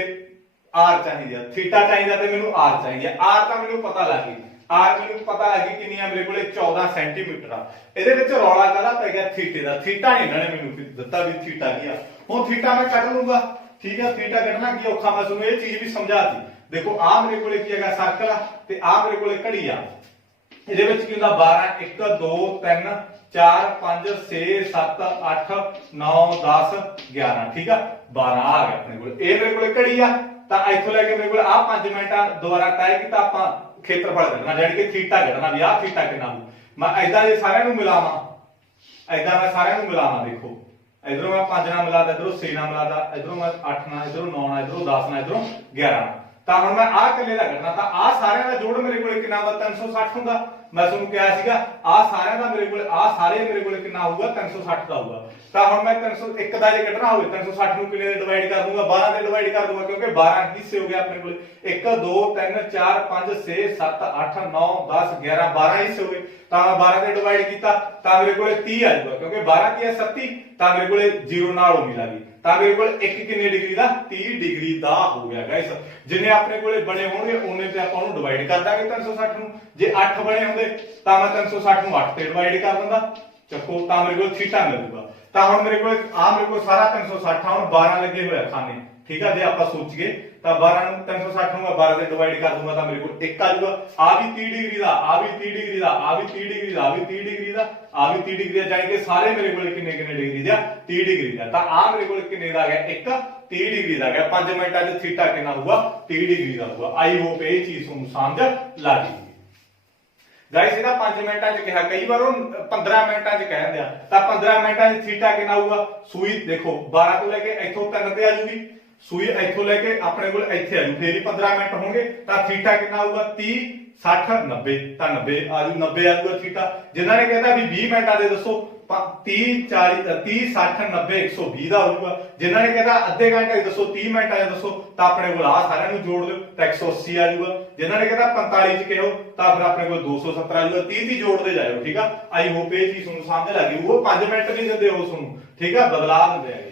ਆਰ ਚਾਹੀਦਾ। ਥੀਟਾ ਚਾਹੀਦਾ ਤੇ ਮੈਨੂੰ ਆਰ ਚਾਹੀਦਾ। ਆਰ ਤਾਂ ਮੈਨੂੰ ਪਤਾ ਲੱਗ ਗਈ ਆਰ ਮੈਨੂੰ ਪਤਾ ਲੱਗ ਗਈ ਕਿੰਨੀ ਆ ਮੇਰੇ ਕੋਲੇ 14 ਸੈਂਟੀਮੀਟਰ ਆ। ਇਹਦੇ ਵਿੱਚ ਰੌਲਾ ਕਾਹਦਾ ਪੈ ਗਿਆ ਥੀਟੇ ਦਾ। ਥੀਟਾ ਨਹੀਂ ਇਹਨਾਂ ਨੇ ਮੈਨੂੰ ਦਿੱਤਾ ਵੀ ਥੀਟਾ ਕੀ ਆ। ਹੁਣ ਥੀਟਾ ਮੈਂ ਕੱਢ ਲੂੰਗਾ ਠੀਕ ਆ। ਥੀਟਾ ਕੱਢਣਾ ਕੀ ਔਖਾ ਮੈਂ ਤੁਹਾਨੂੰ ਇਹ ਚੀਜ਼ ਵੀ ਸਮਝਾਤੀ। ਦੇਖੋ ਆ ਮੇਰੇ ਕੋਲੇ ਕੀ ਹੈਗਾ ਸਰਕਲ ਆ ਤੇ ਆ ਮੇਰੇ ਕੋਲੇ ਘੜੀ ਆ। ਇਹਦੇ ਵਿੱਚ ਕੀ ਹੁੰਦਾ 12 1 2 3 4 5 6 7 8 9 10 11 ਠੀਕ ਆ 12 ਆ ਗਿਆ ਆਪਣੇ ਕੋਲ। ਇਹ ਮੇਰੇ ਕੋਲੇ ਘੜੀ ਆ ਤਾਂ ਇੱਥੋਂ ਲੈ ਕੇ ਮੇਰੇ ਕੋਲ ਆ 5 ਮਿੰਟਾਂ ਦੁਆਰਾ ਤੈਅ ਕੀਤਾ ਆਪਾਂ ਖੇਤਰਫਲ ਕੱਢਣਾ ਜਿਹੜੀ ਕਿ ਥੀਟਾ ਕੱਢਣਾ ਵੀ ਆ ਥੀਟਾ ਕਿੰਨਾ ਹੋਊ। ਮੈਂ ਐਦਾਂ ਜੇ ਸਾਰਿਆਂ ਨੂੰ ਮਿਲਾਵਾਂ ਐਦਾਂ ਮੈਂ ਸਾਰਿਆਂ ਨੂੰ ਮਿਲਾਵਾਂ ਦੇਖੋ ਇਧਰੋਂ ਮੈਂ 5 ਨਾਲ ਮਿਲਾਦਾ ਇਧਰੋਂ 6 ਨਾਲ ਮਿਲਾਦਾ ਇਧਰੋਂ ਮੈਂ 8 ਨਾਲ ਇਧਰੋਂ 9 ਨਾਲ ਇਧਰੋਂ 10 ਨਾਲ ਇਧਰੋਂ 11 ਨਾਲ। ਤਾਂ ਹੁਣ ਮੈਂ ਆਹ ਇਕੱਲੇ ਦਾ ਕੱਢਣਾ ਤਾਂ ਆਹ ਸਾਰਿਆਂ ਦਾ ਜੋੜ ਮੇਰੇ ਕੋਲੇ ਕਿੰਨਾ ਹੁੰਦਾ 360 ਹੁੰਦਾ। ਮੈਂ ਤੁਹਾਨੂੰ ਕਿਹਾ ਸੀਗਾ ਆਹ ਸਾਰਿਆਂ ਦਾ ਮੇਰੇ ਕੋਲੇ ਆਹ ਸਾਰੇ ਮੇਰੇ ਕੋਲੇ ਕਿੰਨਾ ਹੋਊਗਾ 360 ਦਾ ਹੋਊਗਾ। ਤਾਂ ਹੁਣ ਮੈਂ 301 ਦਾ ਜੇ ਕੱਢਣਾ ਹੋਵੇ 360 ਨੂੰ ਕਿੰਨੇ ਦੇ ਡਿਵਾਈਡ ਕਰ ਦੂੰਗਾ 12 ਦੇ ਡਿਵਾਈਡ ਕਰ ਦੂੰਗਾ ਕਿਉਂਕਿ 12 ਹਿੱਸੇ ਹੋ ਗਏ ਆਪਣੇ ਕੋਲੇ 1 2 3 4 5 6 7 8 9 10 11 12 ਹਿੱਸੇ ਹੋ ਗਏ। ਤਾਂ ਮੈਂ 12 ਦੇ ਡਿਵਾਈਡ ਕੀਤਾ ਤਾਂ ਮੇਰੇ ਕੋਲੇ 30 ਆ ਜਾਊਗਾ ਕਿਉਂਕਿ 12 ਕੀ ਹੈ 37 ਤਾਂ ਮੇਰੇ ਕੋਲੇ 0 ਨਾਲ ਉਹ ਮਿਲਾ ਗਈ। ਤਾਂ ਮੇਰੇ ਕੋਲ 1 ਕਿੰਨੇ ਡਿਗਰੀ ਦਾ 30 ਡਿਗਰੀ ਦਾ ਹੋ ਗਿਆ ਗਾਇਸ। ਜਿੰਨੇ ਆਪਣੇ ਕੋਲੇ ਬਣੇ ਹੋਣਗੇ ਉਹਨੇ ਤੇ ਆਪਾਂ ਉਹਨੂੰ ਡਿਵਾਈਡ ਕਰ ਦਾਂਗੇ 360 ਨੂੰ। ਜੇ 8 ਬਣੇ ਹੁੰਦੇ ਤਾਂ ਮੈਂ 360 ਨੂੰ 8 ਤੇ ਡਿਵਾਈਡ ਕਰ ਦਿੰਦਾ ਚੱਕੋ ਤਾਂ ਮੇਰੇ ਕੋਲ ਥੀਟਾ ਮਿਲੂਗਾ। ਤਾਂ ਹੁਣ ਮੇਰੇ ਕੋਲ ਮੇਰੇ ਕੋਲ ਸਾਰਾ 360 ਹੁਣ 12 ਲੱਗੇ ਹੋਏ ਆ ਖਾਨੇ ਠੀਕ ਆ। ਜੇ ਆਪਾਂ ਸੋਚੀਏ ਤਾਂ 12 ਨੂੰ 360 ਨੂੰ ਮੈਂ 12 ਦੇ ਡਿਵਾਈਡ ਕਰ ਦੂੰਗਾ ਤਾਂ ਮੇਰੇ ਕੋਲ 1 ਆ ਜਾਊਗਾ। ਆ ਵੀ 30 ਡਿਗਰੀ ਦਾ ਆ ਵੀ 30 ਡਿਗਰੀ ਦਾ ਆ ਵੀ 30 ਡਿਗਰੀ ਦਾ ਆ ਵੀ 30 ਡਿਗਰੀ ਦਾ ਆ ਵੀ 30 ਡਿਗਰੀ ਦਾ ਜਾਨੀ ਕਿ ਸਾਰੇ ਮੇਰੇ ਕੋਲ ਕਿੰਨੇ ਡਿਗਰੀ ਦਾ 30 ਡਿਗਰੀ ਦਾ। ਤਾਂ ਆ ਮੇਰੇ ਕੋਲ ਕਿੰਨੇ ਦਾ ਆ ਗਿਆ 1 30 ਡਿਗਰੀ ਦਾ ਆ ਗਿਆ। 5 ਮਿੰਟਾਂ 'ਚ ਥੀਟਾ ਕਿੰਨਾ ਹੋਊਗਾ 30 ਡਿਗਰੀ ਦਾ ਹੋਊਗਾ। ਆਈ ਹੋਪ ਇਹ ਚੀਜ਼ ਤੁਹਾਨੂੰ ਸਮਝ ਲੱਗ ਗਈ ਗਾਇਸ। ਇਹਦਾ 5 ਮਿੰਟਾਂ 'ਚ ਕਿਹਾ ਕਈ ਵਾਰ ਉਹ 15 ਮਿੰਟਾਂ 'ਚ ਕਹਿ ਦਿੰਦੇ ਆ ਤਾਂ 15 ਮਿੰਟਾਂ 'ਚ ਥੀਟਾ ਕਿੰਨਾ ਹੋਊਗਾ। ਸੂਈ ਦੇਖੋ 12 ਤੋਂ ਲੈ ਕੇ ਇੱਥੋਂ 3 ਤੇ ਆ ਜੂਗੀ ਸੂਈ ਇੱਥੋਂ ਲੈ ਕੇ ਆਪਣੇ ਕੋਲ ਇੱਥੇ ਆ ਜੂ ਫੇਰ ਹੀ 15 ਮਿੰਟ ਹੋਣਗੇ। ਤਾਂ ਥੀਟਾ ਕਿੰਨਾ ਹੋਊਗਾ 30 60 90 ਤਾਂ 90 ਆ ਜੂ 90 ਆ ਜੂਗਾ ਥੀਟਾ। ਜਿਨ੍ਹਾਂ ਨੇ ਕਹਿੰਦਾ ਵੀ 20 ਮਿੰਟਾਂ ਦੇ ਦੱਸੋ 30 40 30 60 90 120 ਦਾ ਹੋਊਗਾ। ਜਿਨ੍ਹਾਂ ਨੇ ਕਹਿੰਦਾ ਅੱਧੇ ਘੰਟੇ ਦੇ ਦੱਸੋ 30 ਮਿੰਟਾਂ ਦੇ ਦੱਸੋ ਤਾਂ ਆਪਣੇ ਕੋਲ ਆ ਸਾਰਿਆਂ ਨੂੰ ਜੋੜ ਲਿਓ ਤਾਂ 180 ਆ ਜੂਗਾ। ਜਿਨ੍ਹਾਂ ਨੇ ਕਹਿੰਦਾ 45 ਚ ਕਿਹੋ ਤਾਂ ਫਿਰ ਆਪਣੇ ਕੋਲ 270 ਆ ਜੂਗਾ। 30 ਦੀ ਜੋੜਦੇ ਜਾਇਓ ਠੀਕ ਆ। ਆਈ ਹੋਪ ਇਹ ਚੀਜ਼ ਤੁਹਾਨੂੰ ਸਮਝ ਲੱਗ ਗਈ। ਉਹ 5 ਮਿੰਟ ਨਹੀਂ ਦਿੰਦੇ ਉਸ ਨੂੰ ਠੀਕ ਆ ਬਦਲਾ ਦਿੰਦੇ ਆ।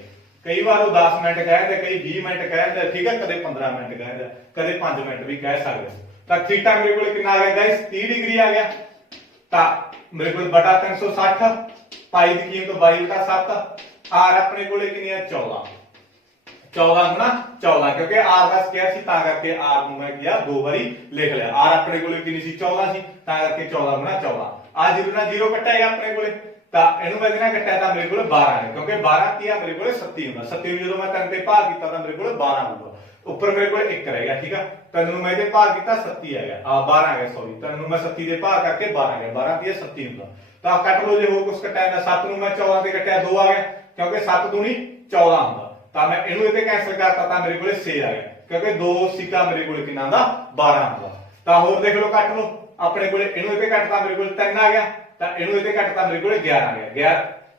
ਕਈ ਵਾਰ ਉਹ 10 ਮਿੰਟ ਕਹਿੰਦੇ ਕਈ 20 ਮਿੰਟ ਕਹਿੰਦੇ ਠੀਕ ਹੈ ਕਦੇ 15 ਮਿੰਟ ਕਹਿੰਦੇ ਕਦੇ 5 ਮਿੰਟ ਵੀ ਕਹਿ ਸਕਦੇ। ਤਾਂ ਥੀਟਾ ਮੇਰੇ ਕੋਲ ਕਿੰਨਾ ਆ ਗਿਆ ਗਾਇਸ 30 ਡਿਗਰੀ ਆ ਗਿਆ। ਤਾਂ ਮੇਰੇ ਕੋਲ ਬਟਾ 360 ਪਾਈ ਦੀ ਕੀਮਤ 22/7 ਆਰ ਆਪਣੇ ਕੋਲੇ ਕਿੰਨੀ ਆ 14 ਗੁਣਾ 14 ਕਿਉਂਕਿ ਆਰ ਦਾ ਸਕੁਅਰ ਸੀ ਤਾਂ ਕਰਕੇ ਆਰ ਨੂੰ ਮੈਂ ਕਿਹਾ 2 ਵਾਰੀ ਲਿਖ ਲਿਆ। ਆਰ ਆਪਣੇ ਕੋਲੇ ਕਿੰਨੀ ਸੀ 14 ਸੀ ਤਾਂ ਕਰਕੇ 14 ਗੁਣਾ 14 ਆ 0 ਨਾਲ 0 ਕੱਟਿਆ ਆਪਣੇ ਕੋਲੇ ਤਾਂ ਇਹਨੂੰ ਮੈਂ ਕਿਹਨਾਂ ਕੱਟਿਆ ਤਾਂ ਮੇਰੇ ਕੋਲ 12 ਹੈ ਕਿਉਂਕਿ 12 ਕੀ ਆ ਮੇਰੇ ਕੋਲੇ 37 ਹੁੰਦਾ। 37 ਨੂੰ ਜਦੋਂ ਮੈਂ 3 ਤੇ ਭਾਗ ਕੀਤਾ ਤਾਂ ਮੇਰੇ ਕੋਲ 12 ਆਊਗਾ। ਉੱਪਰ ਮੇਰੇ ਕੋਲ 1 ਰਹਿ ਗਿਆ ਠੀਕ ਆ। 3 ਨੂੰ ਮੈਂ ਇਹਦੇ ਭਾਗ ਕੀਤਾ 37 ਆ ਗਿਆ 12 ਆ ਗਿਆ ਸੌਰੀ 3 ਨੂੰ ਮੈਂ 37 ਦੇ ਭਾਗ ਕਰਕੇ 12 ਆ ਗਿਆ 12 ਕੀ 37 ਹੁੰਦਾ। ਤਾਂ ਕੱਟ ਲਓ ਜੇ ਹੋਰ ਕੁਝ ਕੱਟਿਆ ਤਾਂ 7 ਨੂੰ ਮੈਂ 14 ਤੇ ਕੱਟਿਆ 2 ਆ ਗਿਆ ਕਿਉਂਕਿ 7 ਦੂਣੀ 14 ਹੁੰਦਾ। ਤਾਂ ਮੈਂ ਇਹਨੂੰ ਇਹਦੇ ਕੈਂਸਲ ਕਰਤਾ ਤਾਂ ਮੇਰੇ ਕੋਲੇ 6 ਆ ਗਿਆ ਕਿਉਂਕਿ 2 ਸਿੱਕਾ ਮੇਰੇ ਕੋਲੇ ਕਿੰਨਾ ਦਾ 12 ਆਉਂਦਾ। ਤਾਂ ਹੋਰ ਦੇਖ ਲਓ ਕੱਟ ਲਓ ਆਪਣੇ ਕੋਲੇ ਇਹਨੂੰ ਇਹਦੇ ਕੱਟਤਾ ਮੇਰੇ ਕੋਲੇ 3 ਆ ਗਿਆ ਤਾਂ ਇਹਨੂੰ ਇਹਦੇ ਕੱਟਤਾ ਮੇਰੇ ਕੋਲੇ 11 ਆ ਗਿਆ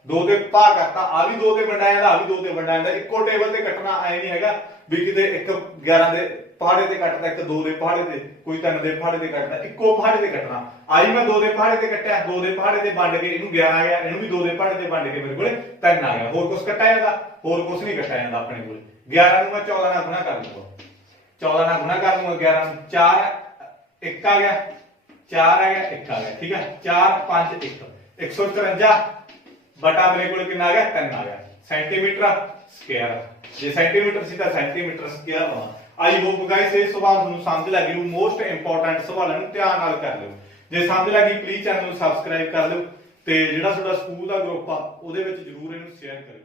2 ਦੇ ਭਾਗ ਕਰਤਾ ਆ ਵੀ 2 ਤੇ ਵੰਡਿਆ ਜਾਂਦਾ ਆ ਵੀ 2 ਤੇ ਵੰਡਿਆ ਜਾਂਦਾ ਇੱਕੋ ਟੇਬਲ ਤੇ ਕੱਟਣਾ ਐ ਨਹੀਂ ਹੈਗਾ ਵੀ ਕਿਤੇ ਇੱਕ 11 ਦੇ ਪਹਾੜੇ ਤੇ ਕੱਟਦਾ ਇੱਕ 2 ਦੇ ਪਹਾੜੇ ਤੇ ਕੋਈ 3 ਦੇ ਪਹਾੜੇ ਤੇ ਕੱਟਦਾ ਇੱਕੋ ਪਹਾੜੇ ਤੇ ਕੱਟਣਾ ਆਈ ਮੈਂ 2 ਦੇ ਪਹਾੜੇ ਤੇ ਕੱਟਿਆ 2 ਦੇ ਪਹਾੜੇ ਤੇ ਵੰਡ ਕੇ ਇਹਨੂੰ 11 ਆ ਗਿਆ ਇਹਨੂੰ ਵੀ 2 ਦੇ ਪਹਾੜੇ ਤੇ ਵੰਡ ਕੇ ਮੇਰੇ ਕੋਲੇ 3 ਆ ਗਿਆ ਹੋਰ ਕੁਝ ਕੱਟਿਆ ਜਾਂਦਾ ਹੋਰ ਕੁਝ ਨਹੀਂ ਕੱਟਿਆ ਜਾਂਦਾ ਆਪਣੇ ਕੋਲੇ 11 ਨੂੰ ਮੈਂ 14 ਨਾਲ ਗੁਣਾ ਕਰ ਲੂੰਗਾ 14 ਨਾਲ ਗੁਣਾ ਕਰ ਲੂੰਗਾ 11 ਨੂੰ 4 1 ਆ ਗਿਆ 4 ਆ ਗਿਆ 1 ਆ ਗਿਆ ਠੀਕ ਹੈ 4 5 1 154 ਬਟਾ ਮੇਰੇ ਕੋਲ ਕਿੰਨਾ ਆ ਗਿਆ 3 ਆ ਗਿਆ ਸੈਂਟੀਮੀਟਰ ਸਕੁਅਰ ਜੇ ਸੈਂਟੀਮੀਟਰ ਸੀ ਤਾਂ ਸੈਂਟੀਮੀਟਰ ਸਕੁਅਰ ਹੋਣਾ ਆਈ ਹੋਪ ਗਾਇਸ ਇਹ ਸਵਾਲ ਤੁਹਾਨੂੰ ਸਮਝ ਲੱਗ ਗਿਆ ਮੋਸਟ ਇੰਪੋਰਟੈਂਟ ਸਵਾਲਾਂ ਨੂੰ ਧਿਆਨ ਨਾਲ ਕਰ ਲਿਓ ਜੇ ਸਮਝ ਲੱਗੀ ਪਲੀਜ਼ ਚੈਨਲ ਨੂੰ ਸਬਸਕ੍ਰਾਈਬ ਕਰ ਲਿਓ ਤੇ ਜਿਹੜਾ ਤੁਹਾਡਾ ਸਕੂਲ ਦਾ ਗਰੁੱਪ ਆ ਉਹਦੇ ਵਿੱਚ ਜਰੂਰ ਇਹਨੂੰ ਸ਼ੇਅਰ ਕਰਿਓ।